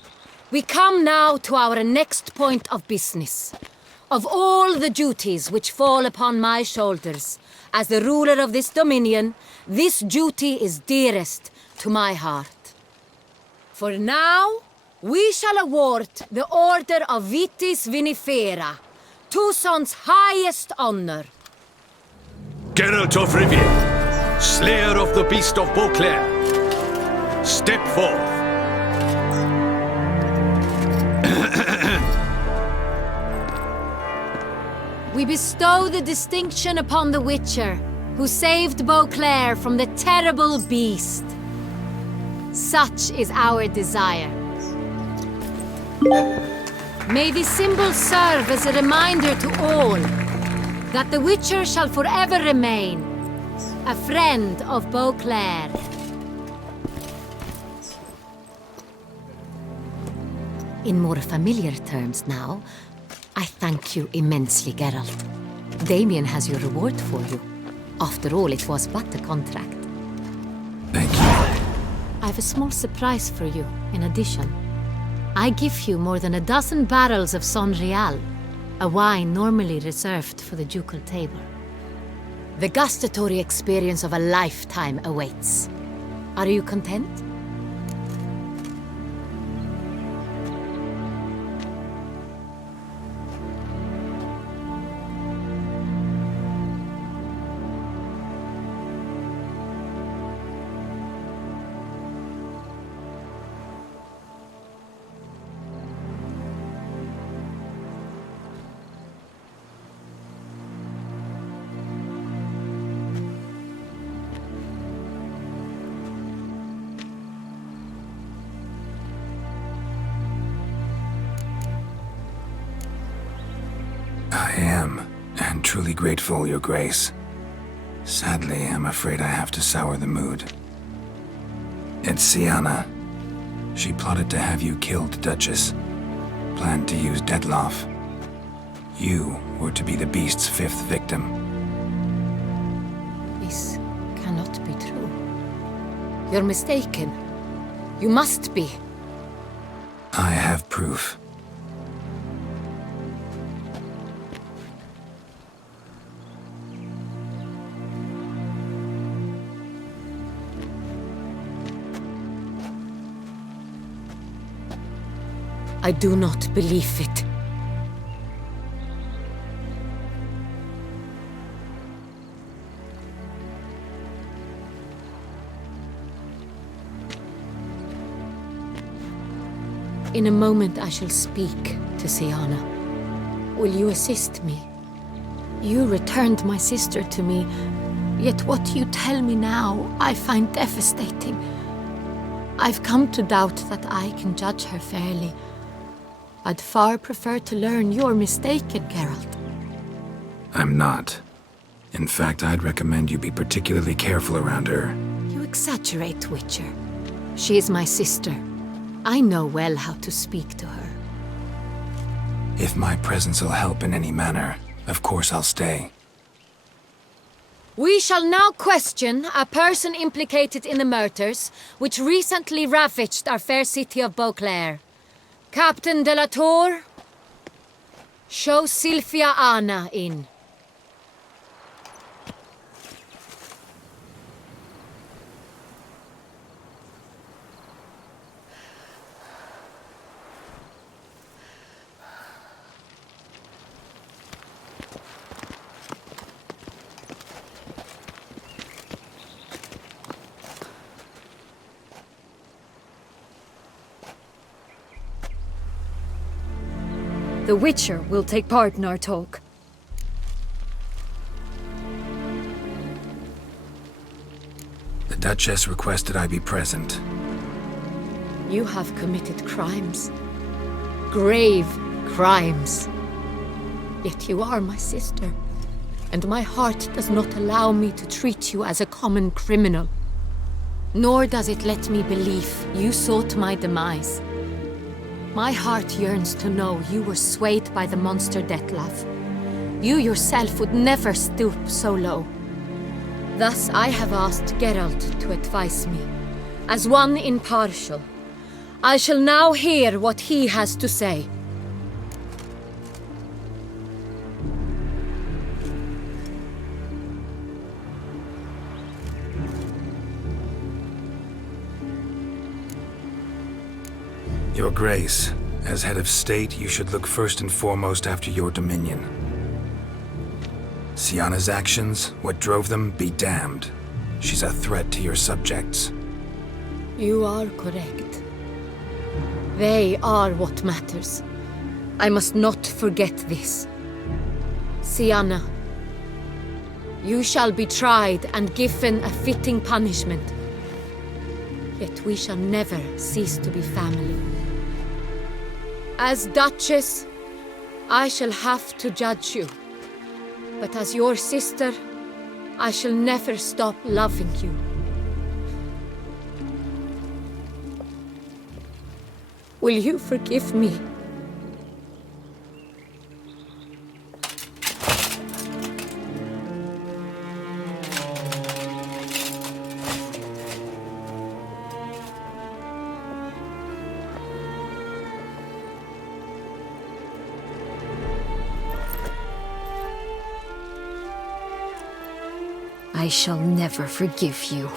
we come now to our next point of business. Of all the duties which fall upon my shoulders, as the ruler of this dominion, this duty is dearest to my heart. For now, we shall award the Order of Vitis Vinifera, Toussaint's highest honor. Geralt of Rivia, slayer of the beast of Beauclair, step forth. We bestow the distinction upon the Witcher, who saved Beauclair from the terrible beast. Such is our desire. May this symbol serve as a reminder to all that the Witcher shall forever remain a friend of Beauclair. In more familiar terms now, I thank you immensely, Geralt. Damien has your reward for you. After all, it was but a contract. Thank you. I have a small surprise for you, in addition. I give you more than a dozen barrels of Sonreal, a wine normally reserved for the ducal table. The gustatory experience of a lifetime awaits. Are you content? I am, and truly grateful, Your Grace. Sadly, I'm afraid I have to sour the mood. It's Sienna. She plotted to have you killed, Duchess. Planned to use Detloff. You were to be the beast's 5th victim. This cannot be true. You're mistaken. You must be. I have proof. I do not believe it. In a moment I shall speak to Sienna. Will you assist me? You returned my sister to me, yet what you tell me now I find devastating. I've come to doubt that I can judge her fairly. I'd far prefer to learn you're mistaken, Geralt. I'm not. In fact, I'd recommend you be particularly careful around her. You exaggerate, Witcher. She is my sister. I know well how to speak to her. If my presence will help in any manner, of course I'll stay. We shall now question a person implicated in the murders which recently ravaged our fair city of Beauclair. Captain de la Tour, show Sylvia Anna in. The Witcher will take part in our talk. The Duchess requested I be present. You have committed crimes. Grave crimes. Yet you are my sister, and my heart does not allow me to treat you as a common criminal. Nor does it let me believe you sought my demise. My heart yearns to know you were swayed by the monster Detlaff. You yourself would never stoop so low. Thus I have asked Geralt to advise me, as one impartial. I shall now hear what he has to say. Your Grace, as head of state, you should look first and foremost after your dominion. Sienna's actions, what drove them, be damned. She's a threat to your subjects. You are correct. They are what matters. I must not forget this. Sienna, you shall be tried and given a fitting punishment. Yet we shall never cease to be family. As Duchess, I shall have to judge you. But as your sister, I shall never stop loving you. Will you forgive me? I shall never forgive you.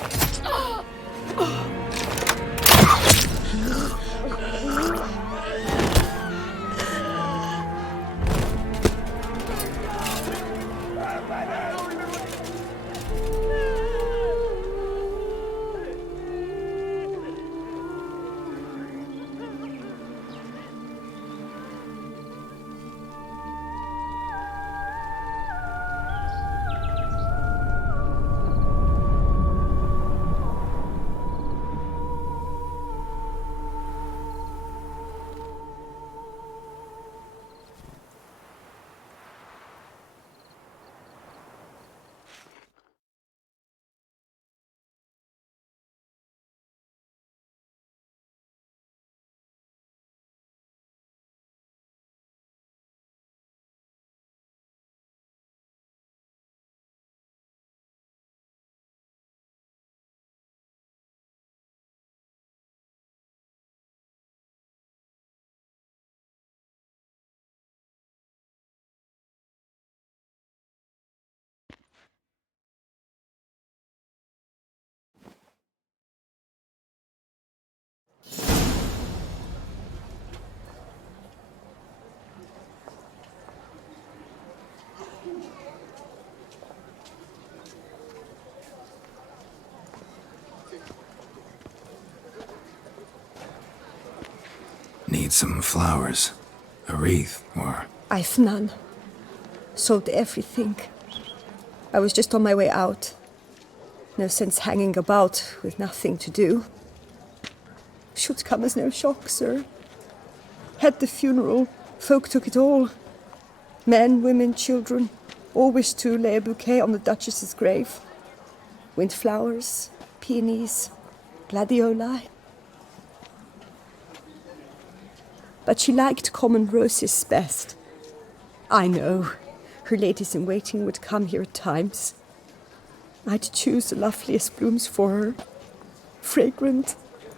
Need some flowers. A wreath, or... I've none. Sold everything. I was just on my way out. No sense hanging about with nothing to do. Should come as no shock, sir. Had the funeral, folk took it all. Men, women, children, all wished to lay a bouquet on the Duchess's grave. Windflowers, peonies, gladioli. But she liked common roses best. I know, her ladies-in-waiting would come here at times. I'd choose the loveliest blooms for her. Fragrant,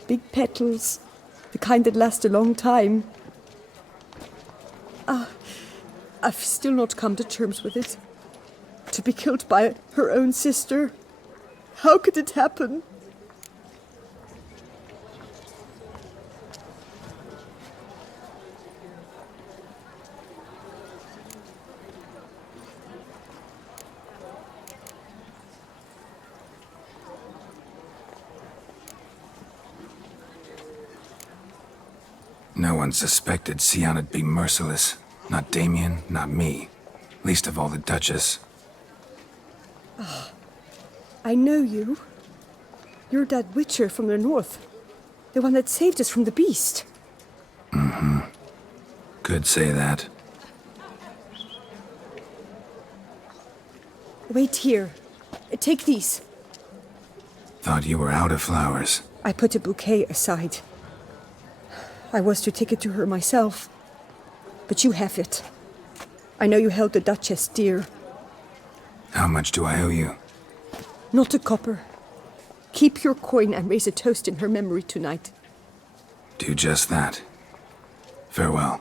big petals, the kind that last a long time. I've still not come to terms with it. To be killed by her own sister. How could it happen? No one suspected Sianna'd be merciless. Not Damien, not me. Least of all the Duchess. I know you. You're that witcher from the north. The one that saved us from the beast. Mm-hmm. Could say that. Wait here. Take these. Thought you were out of flowers. I put a bouquet aside. I was to take it to her myself. But you have it. I know you held the Duchess dear. How much do I owe you? Not a copper. Keep your coin and raise a toast in her memory tonight. Do just that. Farewell.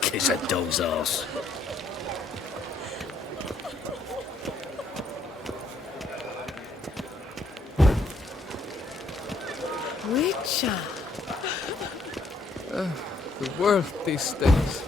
Kiss a doll's ass. The world these days.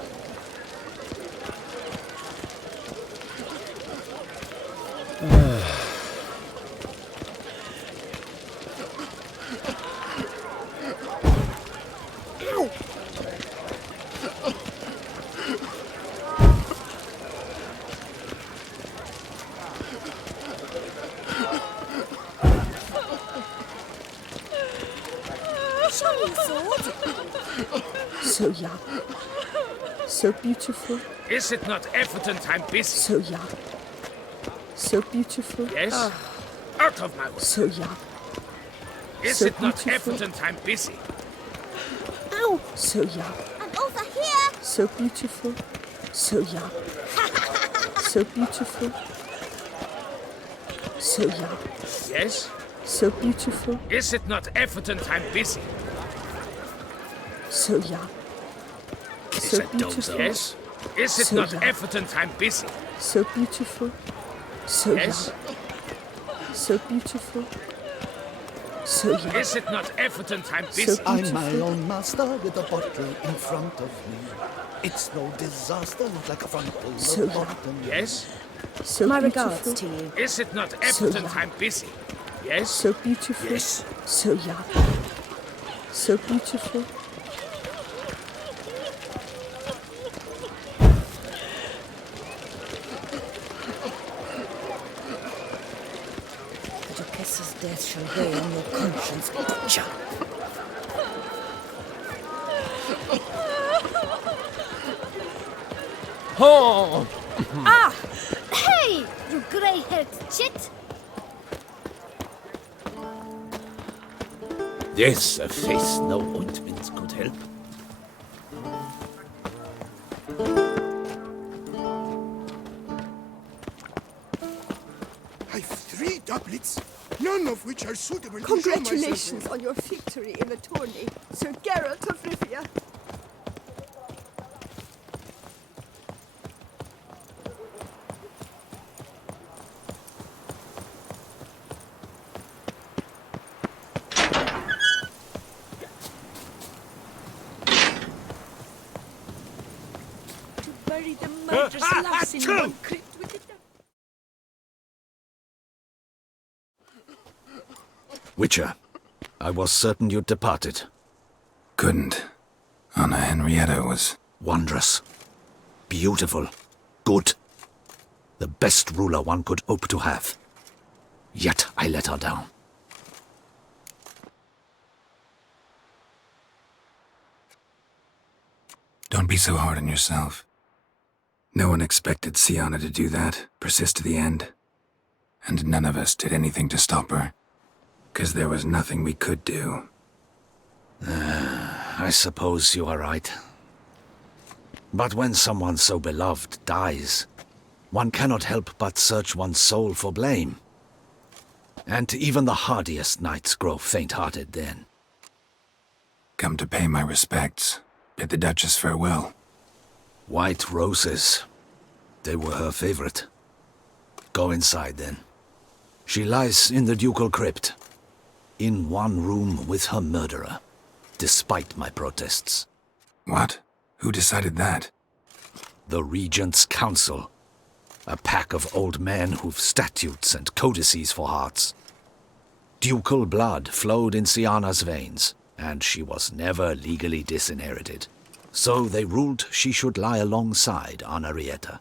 So young. So beautiful. Is it not evident I'm busy? So young. So beautiful. Yes? Out of my way. So young. Is so it not beautiful. evident I'm busy? Ow! So young. And over here! So beautiful. So young. So beautiful. So young. Yes? So beautiful. Is it not evident I'm busy? So young. Is So it those? beautiful. Yes? Is it So not young. evident I'm busy? So beautiful. So Yes? young. So beautiful. So young. Is it not evident I'm busy? So I'm my beautiful. own master with a bottle in front of me. It's no disaster like frontal So young. lobotomy. Yes? So My beautiful. regards to you. Is it not So evident young. I'm busy? Yes? So beautiful. Yes. So young. So beautiful. That your kisses' death shall weigh on your conscience, butcher. Oh! Ah! Hey! You grey-haired chit! Yes, a face no ointment could help. I've 3 doublets, none of which are suitable Congratulations on your victory in the tourney, Sir Geralt of Rivia. To bury the murderous lass in one crypt with it. Witcher, I was certain you'd departed. Couldn't. Anna Henrietta was... Wondrous. Beautiful. Good. The best ruler one could hope to have. Yet I let her down. Don't be so hard on yourself. No one expected Sienna to do that, persist to the end. And none of us did anything to stop her. 'Cause there was nothing we could do. I suppose you are right. But when someone so beloved dies, one cannot help but search one's soul for blame. And even the hardiest knights grow faint-hearted then. Come to pay my respects. Bid the Duchess farewell. White roses. They were her favorite. Go inside then. She lies in the ducal crypt. In one room with her murderer. Despite my protests. What? Who decided that? The Regent's Council. A pack of old men who've statutes and codices for hearts. Ducal blood flowed in Sienna's veins, and she was never legally disinherited. So they ruled she should lie alongside Anarietta.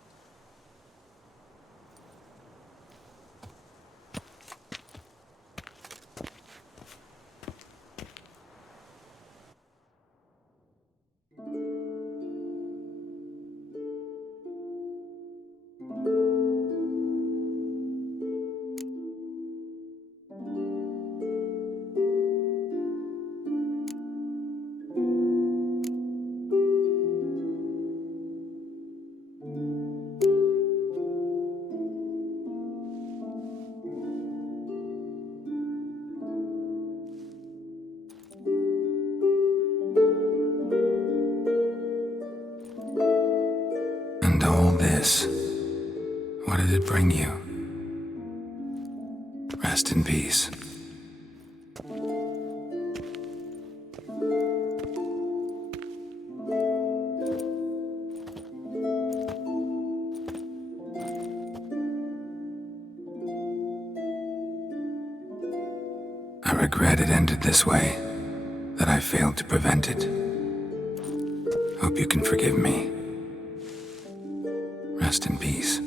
And all this, what did it bring you? Rest in peace. regret it ended this way, that I failed to prevent it. Hope you can forgive me. Rest in peace.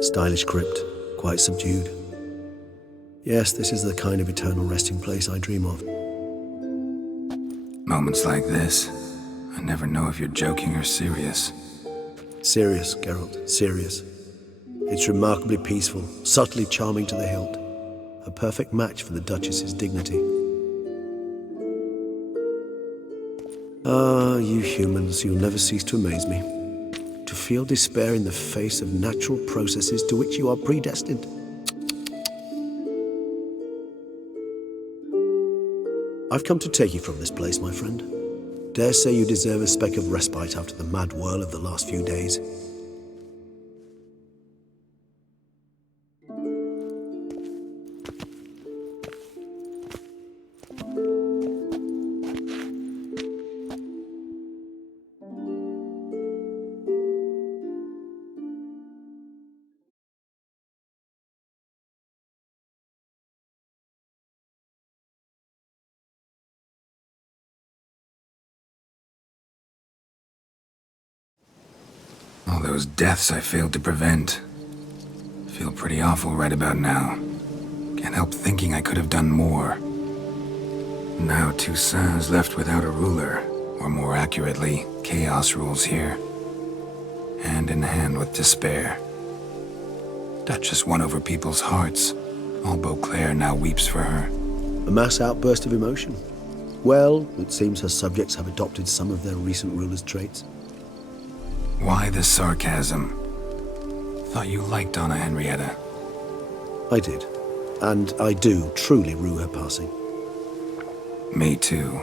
Stylish crypt, quite subdued. Yes, this is the kind of eternal resting place I dream of. Moments like this, I never know if you're joking or serious. Serious, Geralt, serious. It's remarkably peaceful, subtly charming to the hilt. A perfect match for the Duchess's dignity. Ah, you humans, you'll never cease to amaze me. To feel despair in the face of natural processes to which you are predestined. I've come to take you from this place, my friend. Dare say you deserve a speck of respite after the mad whirl of the last few days. All those deaths I failed to prevent. Feel pretty awful right about now. Can't help thinking I could have done more. Now Toussaint's left without a ruler, or more accurately, chaos rules here. Hand in hand with despair. Duchess won over people's hearts. All Beauclair now weeps for her. A mass outburst of emotion. Well, it seems her subjects have adopted some of their recent ruler's traits. Why the sarcasm? Thought you liked Donna Henrietta. I did. And I do truly rue her passing. Me too.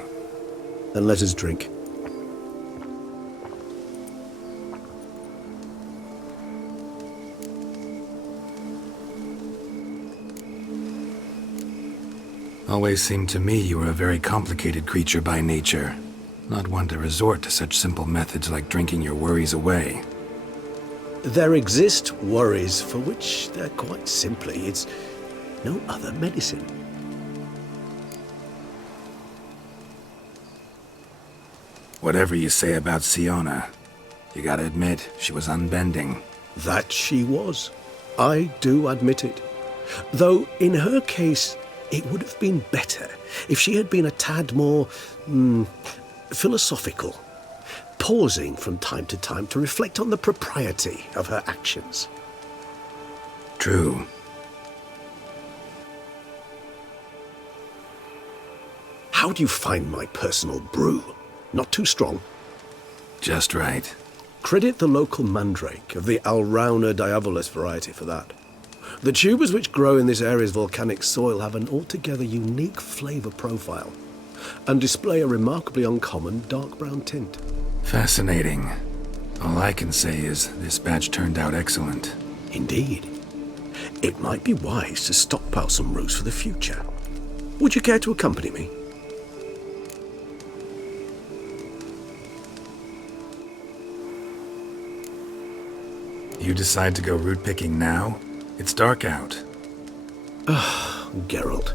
Then let us drink. Always seemed to me you were a very complicated creature by nature. Not one to resort to such simple methods like drinking your worries away. There exist worries for which they're quite simply, it's no other medicine. Whatever you say about Siona, you gotta admit, she was unbending. That she was. I do admit it. Though, in her case, it would have been better if she had been a tad more, philosophical, pausing from time to time to reflect on the propriety of her actions. True. How do you find my personal brew? Not too strong? Just right. Credit the local mandrake of the Alrauna diabolus variety for that. The tubers which grow in this area's volcanic soil have an altogether unique flavour profile and display a remarkably uncommon dark brown tint. Fascinating. All I can say is this batch turned out excellent. Indeed. It might be wise to stockpile some roots for the future. Would you care to accompany me? You decide to go root picking now? It's dark out. Geralt.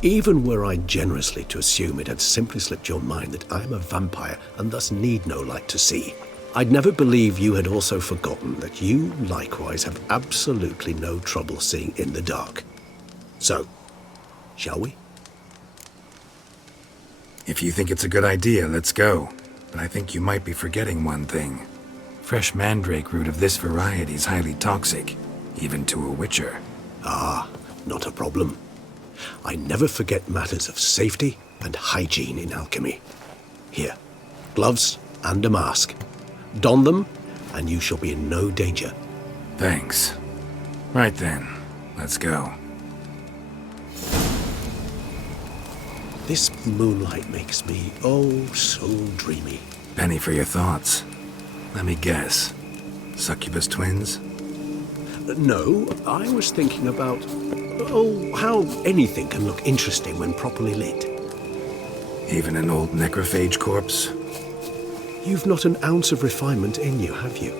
Even were I generously to assume it had simply slipped your mind that I am a vampire and thus need no light to see, I'd never believe you had also forgotten that you likewise have absolutely no trouble seeing in the dark. So, shall we? If you think it's a good idea, let's go. But I think you might be forgetting one thing. Fresh mandrake root of this variety is highly toxic, even to a witcher. Ah, not a problem. I never forget matters of safety and hygiene in alchemy. Here, gloves and a mask. Don them, and you shall be in no danger. Thanks. Right then, let's go. This moonlight makes me, oh, so dreamy. Penny for your thoughts. Let me guess. Succubus twins? No, I was thinking about, how anything can look interesting when properly lit. Even an old necrophage corpse? You've not an ounce of refinement in you, have you?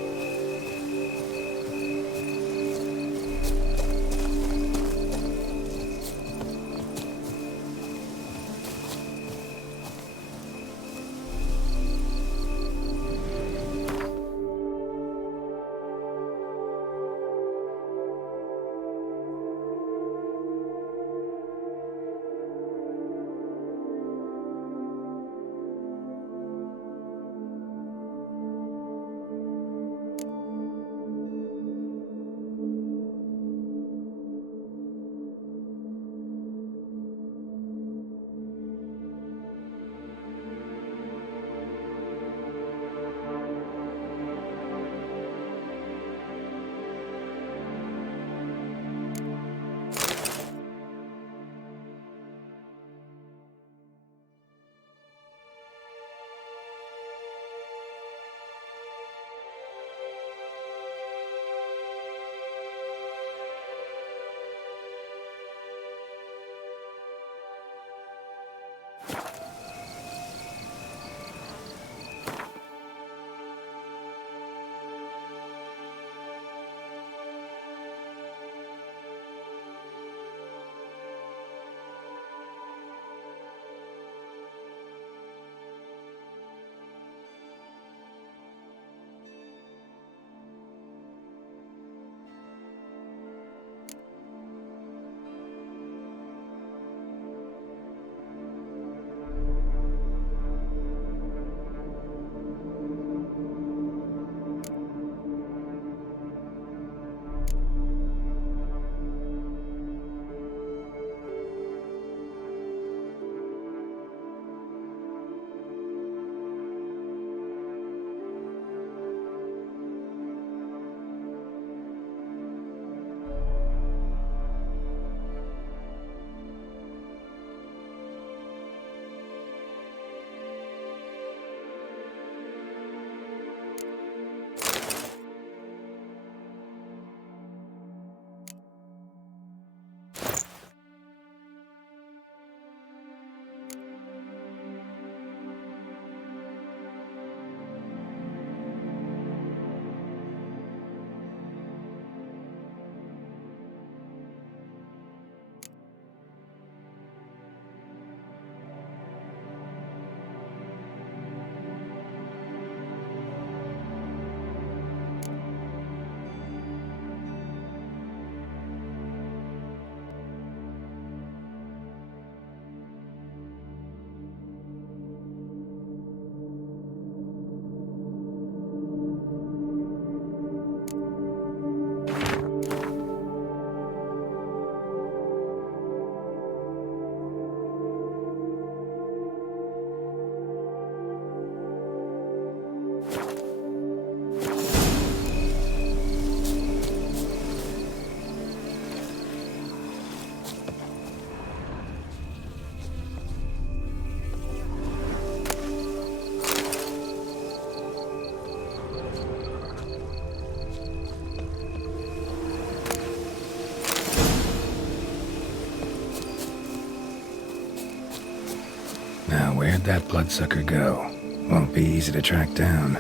Now, where'd that bloodsucker go? Won't be easy to track down.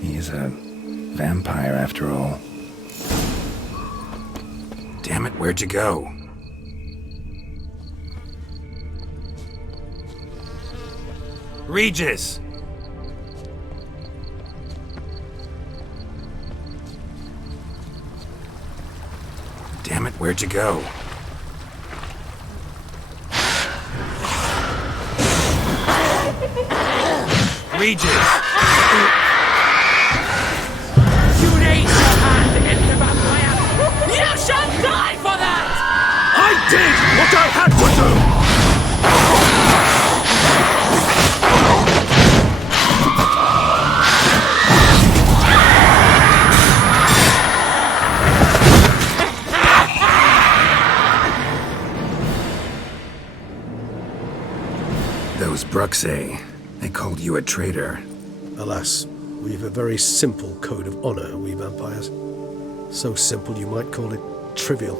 He is a vampire, after all. Damn it, where'd you go? Regis! Damn it, where'd you go? Regis! You raise your hand against the vampire! You shall die for that! I did what I had to do! Those Bruxae, they called you a traitor. Alas, we've a very simple code of honor, we vampires. So simple you might call it trivial.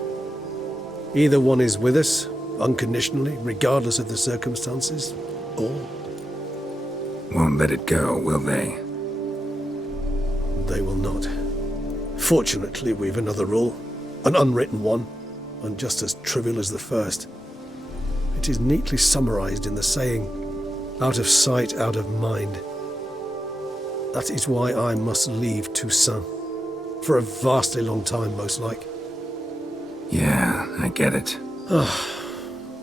Either one is with us, unconditionally, regardless of the circumstances, or Won't let it go, will they? They will not. Fortunately, we've another rule. An unwritten one, and just as trivial as the first. It is neatly summarized in the saying, out of sight, out of mind. That is why I must leave Toussaint. For a vastly long time, most like. Yeah, I get it.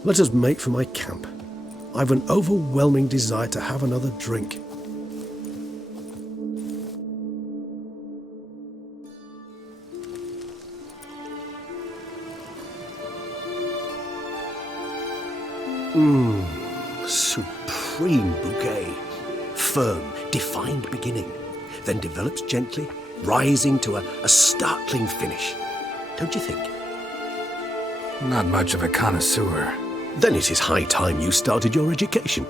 Let us make for my camp. I've an overwhelming desire to have another drink. Supreme bouquet. Firm, defined beginning, then develops gently, rising to a startling finish. Don't you think? Not much of a connoisseur. Then it is high time you started your education.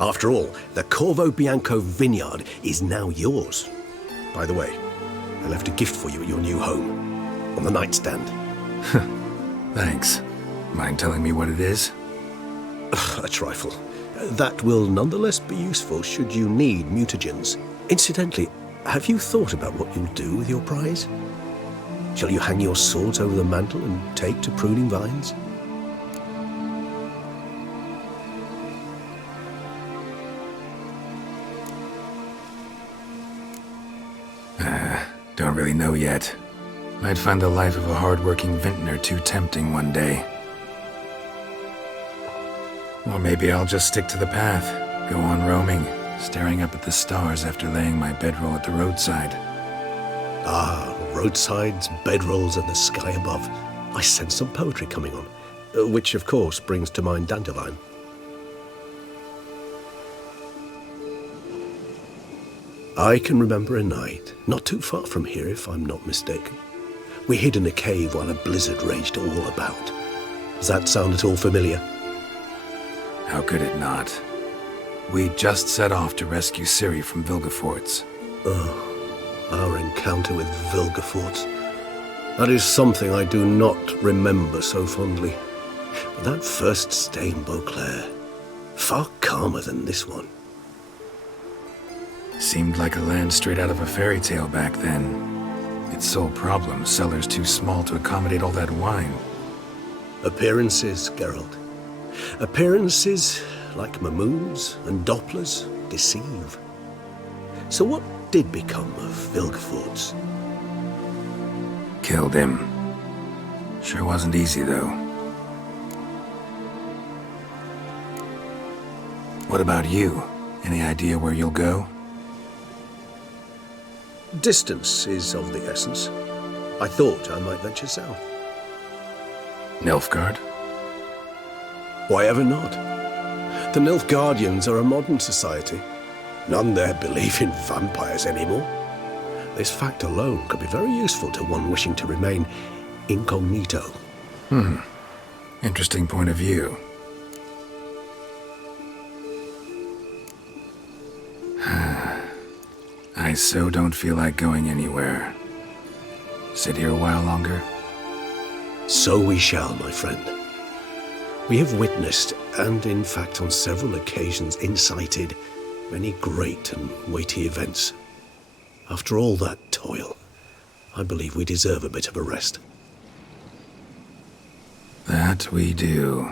After all, the Corvo Bianco vineyard is now yours. By the way, I left a gift for you at your new home, on the nightstand. Thanks. Mind telling me what it is? A trifle. That will nonetheless be useful should you need mutagens. Incidentally, have you thought about what you'll do with your prize? Shall you hang your swords over the mantle and take to pruning vines? Don't really know yet. Might find the life of a hard-working vintner too tempting one day. Or maybe I'll just stick to the path, go on roaming, staring up at the stars after laying my bedroll at the roadside. Ah, roadsides, bedrolls, and the sky above. I sense some poetry coming on, which of course brings to mind Dandelion. I can remember a night, not too far from here if I'm not mistaken. We hid in a cave while a blizzard raged all about. Does that sound at all familiar? How could it not? We just set off to rescue Ciri from Vilgefortz. Oh, our encounter with Vilgefortz. That is something I do not remember so fondly. But that first stay in Beauclair, far calmer than this one. Seemed like a land straight out of a fairy tale back then. Its sole problem, cellars too small to accommodate all that wine. Appearances, Geralt. Appearances, like Mamoons and Dopplers, deceive. So what did become of Vilgefortz? Killed him. Sure wasn't easy, though. What about you? Any idea where you'll go? Distance is of the essence. I thought I might venture south. Nilfgaard? Why ever not? The Nilfgaardians are a modern society. None there believe in vampires anymore. This fact alone could be very useful to one wishing to remain incognito. Interesting point of view. I so don't feel like going anywhere. Sit here a while longer? So we shall, my friend. We have witnessed, and in fact on several occasions incited, many great and weighty events. After all that toil, I believe we deserve a bit of a rest. That we do.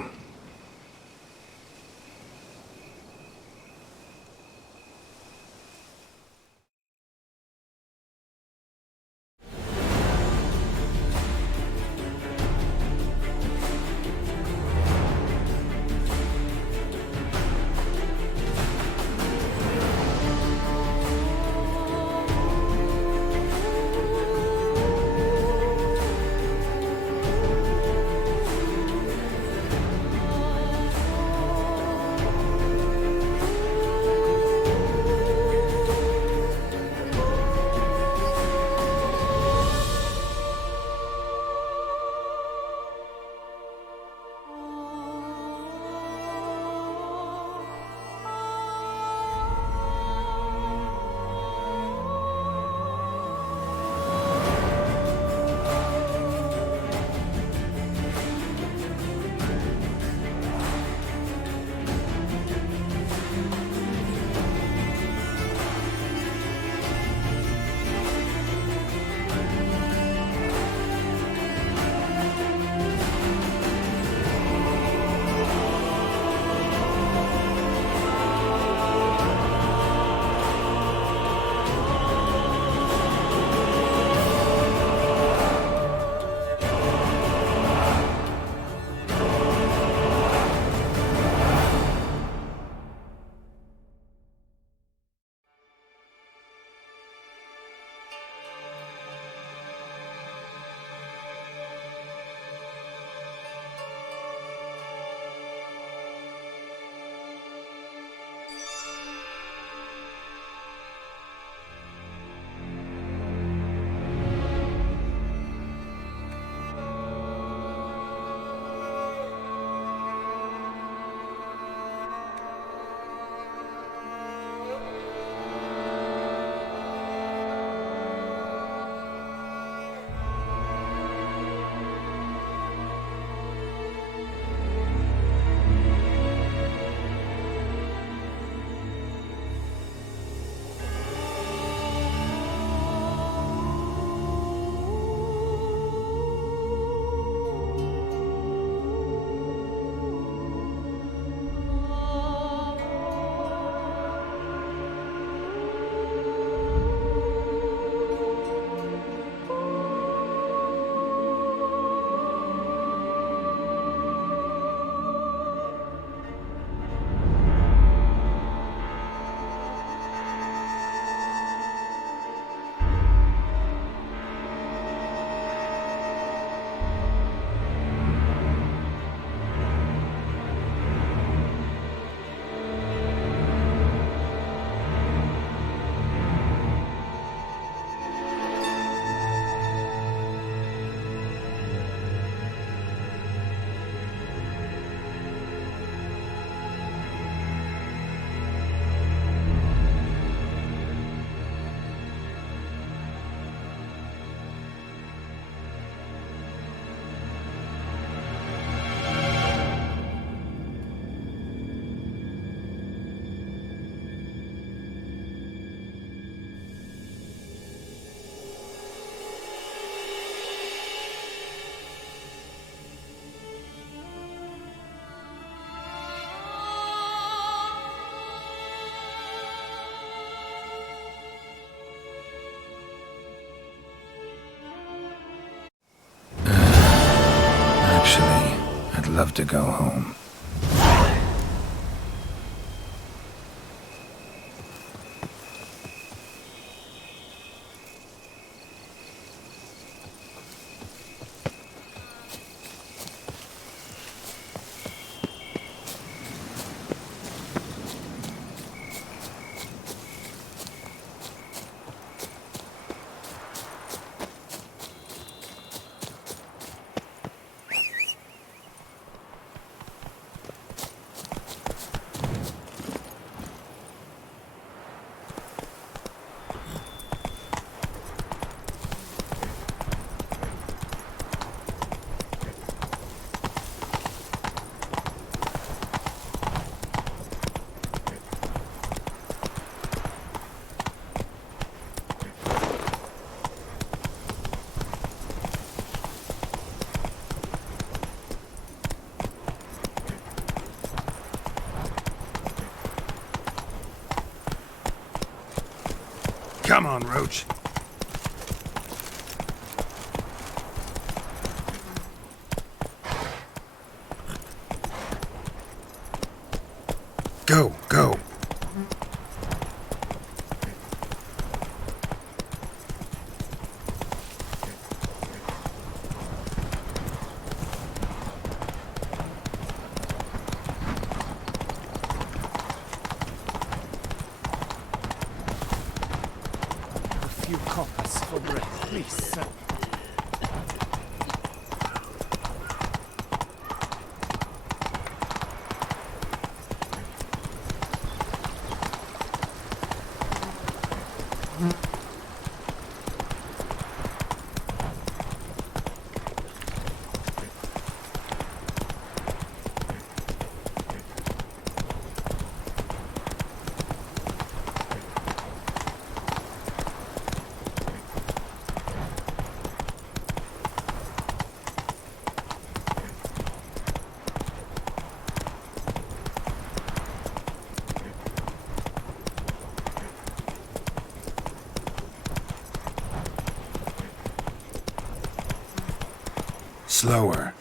love to go home. Come on, Roach. Go, go. Few coppers for bread, please, sir. Slower.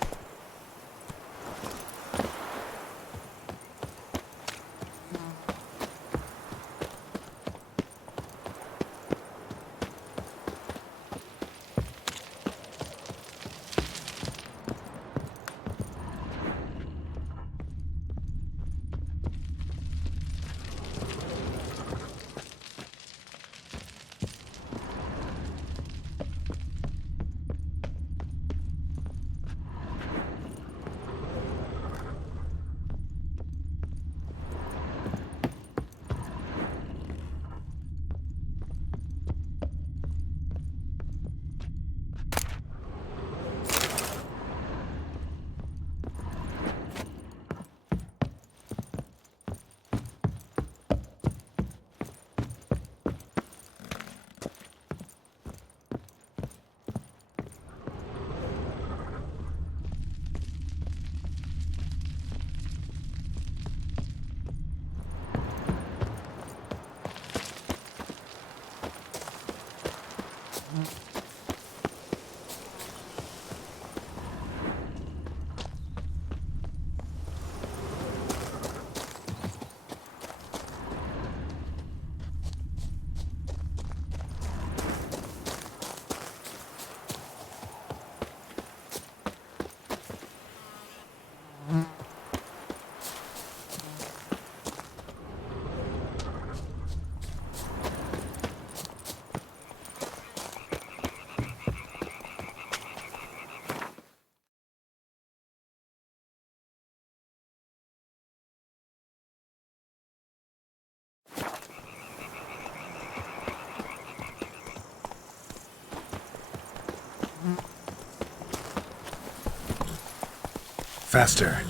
Faster.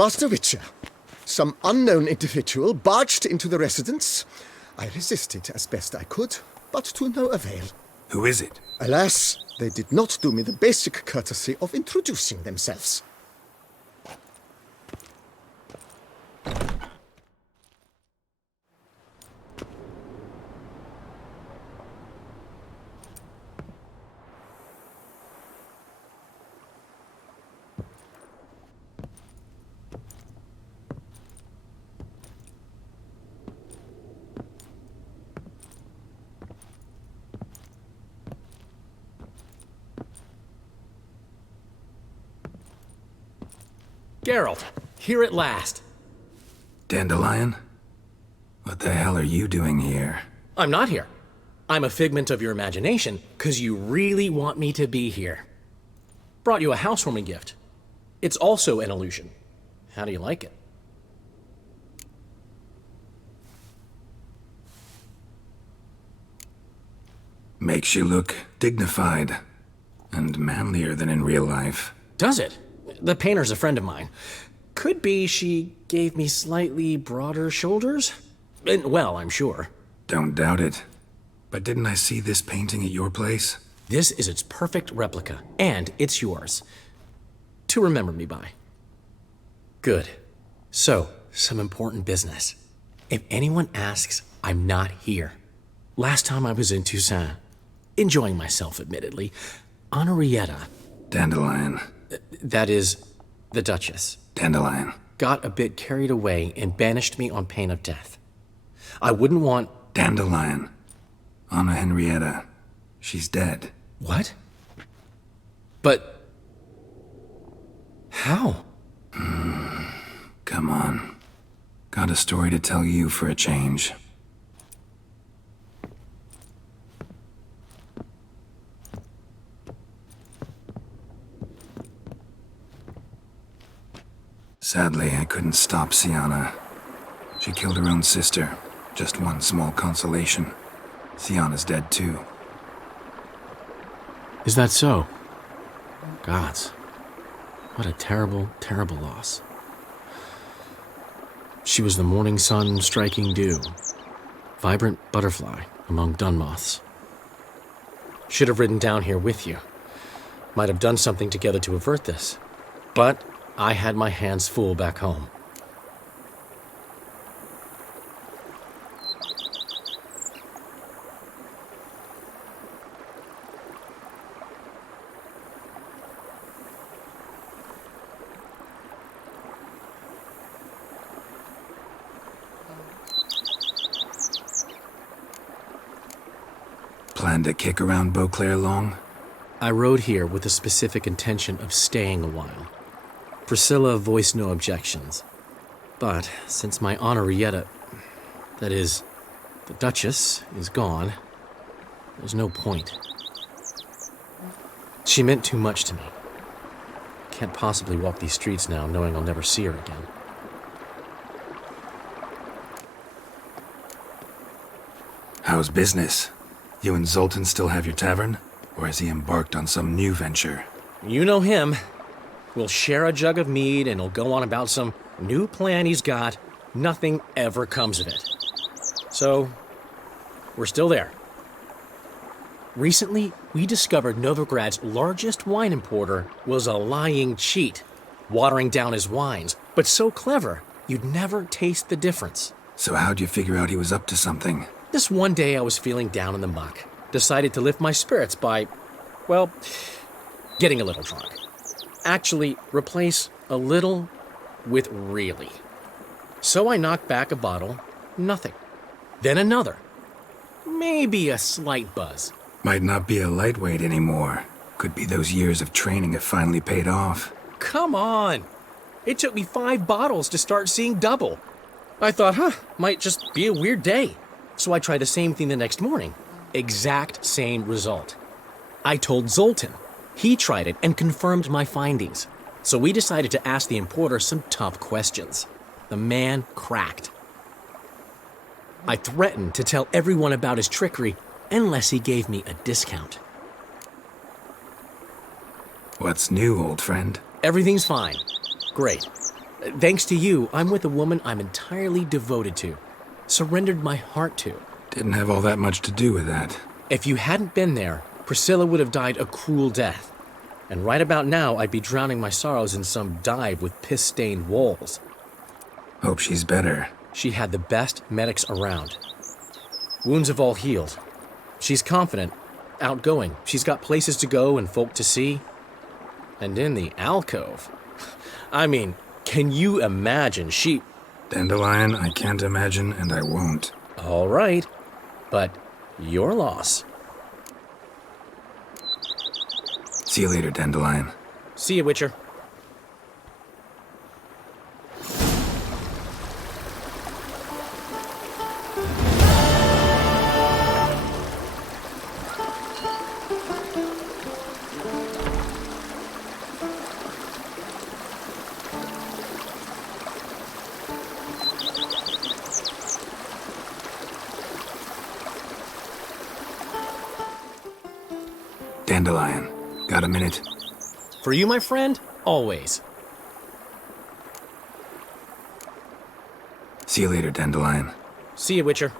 Master Witcher, some unknown individual barged into the residence. I resisted as best I could, but to no avail. Who is it? Alas, they did not do me the basic courtesy of introducing themselves. Geralt, here at last. Dandelion? What the hell are you doing here? I'm not here. I'm a figment of your imagination, 'cause you really want me to be here. Brought you a housewarming gift. It's also an illusion. How do you like it? Makes you look dignified and manlier than in real life. Does it? The painter's a friend of mine. Could be she gave me slightly broader shoulders? Well, I'm sure. Don't doubt it. But didn't I see this painting at your place? This is its perfect replica, and it's yours. To remember me by. Good. So, some important business. If anyone asks, I'm not here. Last time I was in Toussaint, enjoying myself, admittedly, Henrietta. Dandelion. That is, the Duchess. Dandelion. Got a bit carried away and banished me on pain of death. I wouldn't want... Dandelion. Anna Henrietta. She's dead. What? But... how? Come on. Got a story to tell you for a change. Sadly, I couldn't stop Sienna. She killed her own sister. Just one small consolation. Sienna's dead too. Is that so? Gods. What a terrible, terrible loss. She was the morning sun striking dew. Vibrant butterfly among dun moths. Should have ridden down here with you. Might have done something together to avert this. But I had my hands full back home. Plan to kick around Beauclair long? I rode here with the specific intention of staying a while. Priscilla voiced no objections. But since my Henrietta, that is, the Duchess, is gone, there's no point. She meant too much to me. Can't possibly walk these streets now knowing I'll never see her again. How's business? You and Zoltan still have your tavern? Or has he embarked on some new venture? You know him. We'll share a jug of mead and he'll go on about some new plan he's got. Nothing ever comes of it. So, we're still there. Recently, we discovered Novigrad's largest wine importer was a lying cheat, watering down his wines, but so clever, you'd never taste the difference. So how'd you figure out he was up to something? This one day I was feeling down in the muck. Decided to lift my spirits by, well, getting a little drunk. Actually, replace a little with really. So I knocked back a bottle, nothing. Then another. Maybe a slight buzz. Might not be a lightweight anymore. Could be those years of training have finally paid off. Come on! It took me 5 bottles to start seeing double. I thought, might just be a weird day. So I tried the same thing the next morning. Exact same result. I told Zoltan. He tried it and confirmed my findings. So we decided to ask the importer some tough questions. The man cracked. I threatened to tell everyone about his trickery unless he gave me a discount. What's new, old friend? Everything's fine. Great. Thanks to you, I'm with a woman I'm entirely devoted to. Surrendered my heart to. Didn't have all that much to do with that. If you hadn't been there, Priscilla would have died a cruel death. And right about now, I'd be drowning my sorrows in some dive with piss-stained walls. Hope she's better. She had the best medics around. Wounds have all healed. She's confident, outgoing. She's got places to go and folk to see. And in the alcove. I mean, can you imagine she... Dandelion, I can't imagine, and I won't. All right, but your loss. See you later, Dandelion. See you, Witcher. Dandelion, got a minute? For you, my friend, always. See you later, Dandelion. See you, Witcher.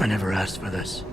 I never asked for this.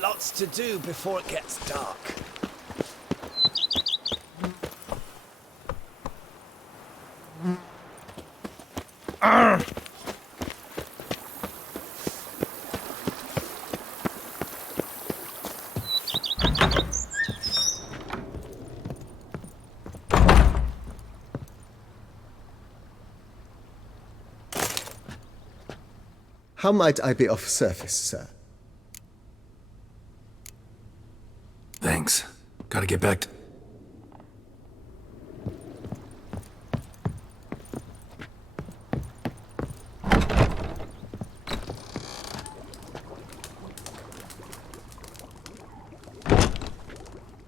lots to do before it gets dark. How might I be of service, sir? Thanks. Gotta get back to...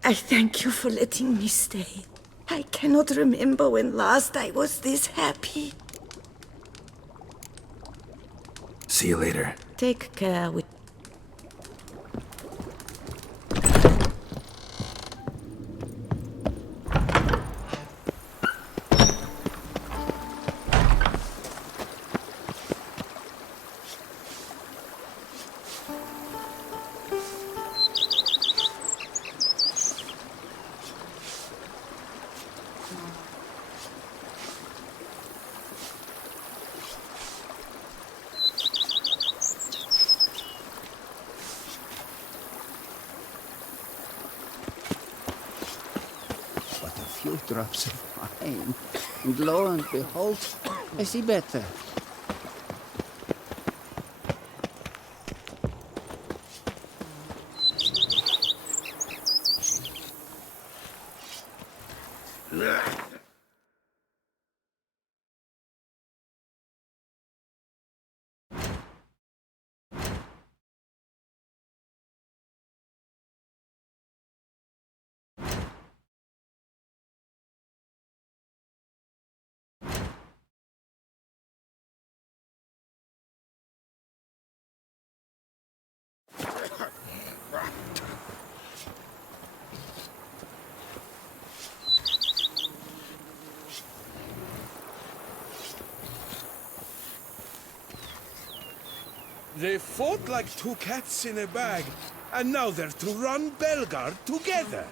I thank you for letting me stay. I cannot remember when last I was this happy. See you later. Take care. Few drops of wine, and lo and behold, I see better. They fought like two cats in a bag, and now they're to run Belgard together.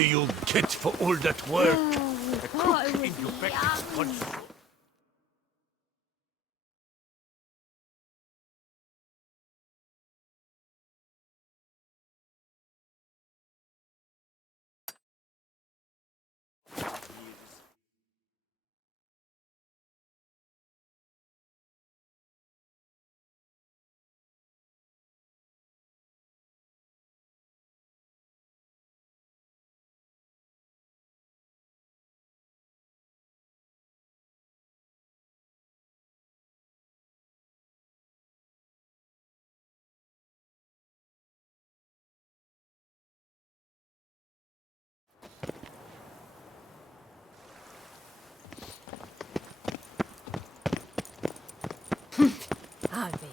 do you get for all that work? A thought it cook was in your Becky's punch. Harvey,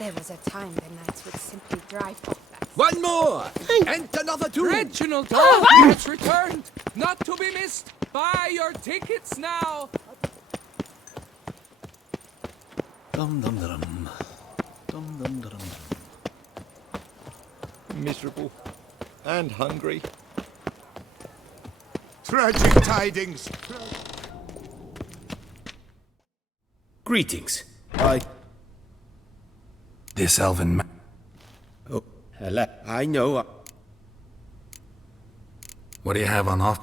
there was a time the nights would simply drive off that. One more! And another two! Reginald Dalby has returned! Not to be missed! Buy your tickets now! Dum dum dum. Dum dum dum. Miserable and hungry. Tragic tidings. Greetings. This elven Oh, hello. I know. What do you have on off?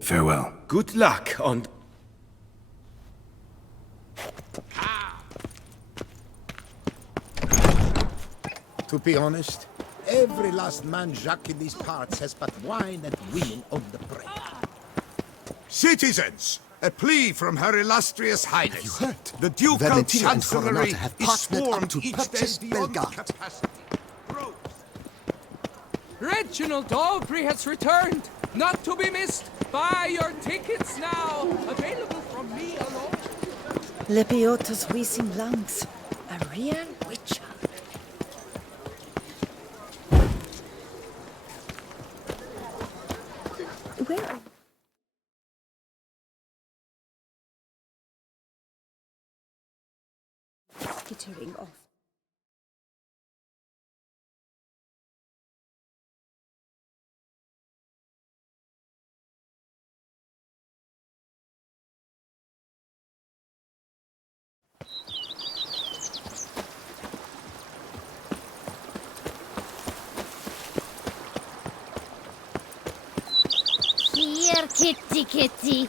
Farewell. Good luck on. To be honest, every last man Jacques in these parts has but wine and women on the brain. Citizens, a plea from Her Illustrious Highness. Have you heard? The Ducal Valentina and Chancellery Coronata have is partnered up swarmed to each purchase day beyond Belgard. capacity. Reginald Dalby has returned! Not to be missed! Buy your tickets now! Available from me alone! Lepiotus Weasing Lungs. A real witch hunt. Where are tearing off. Here, kitty kitty.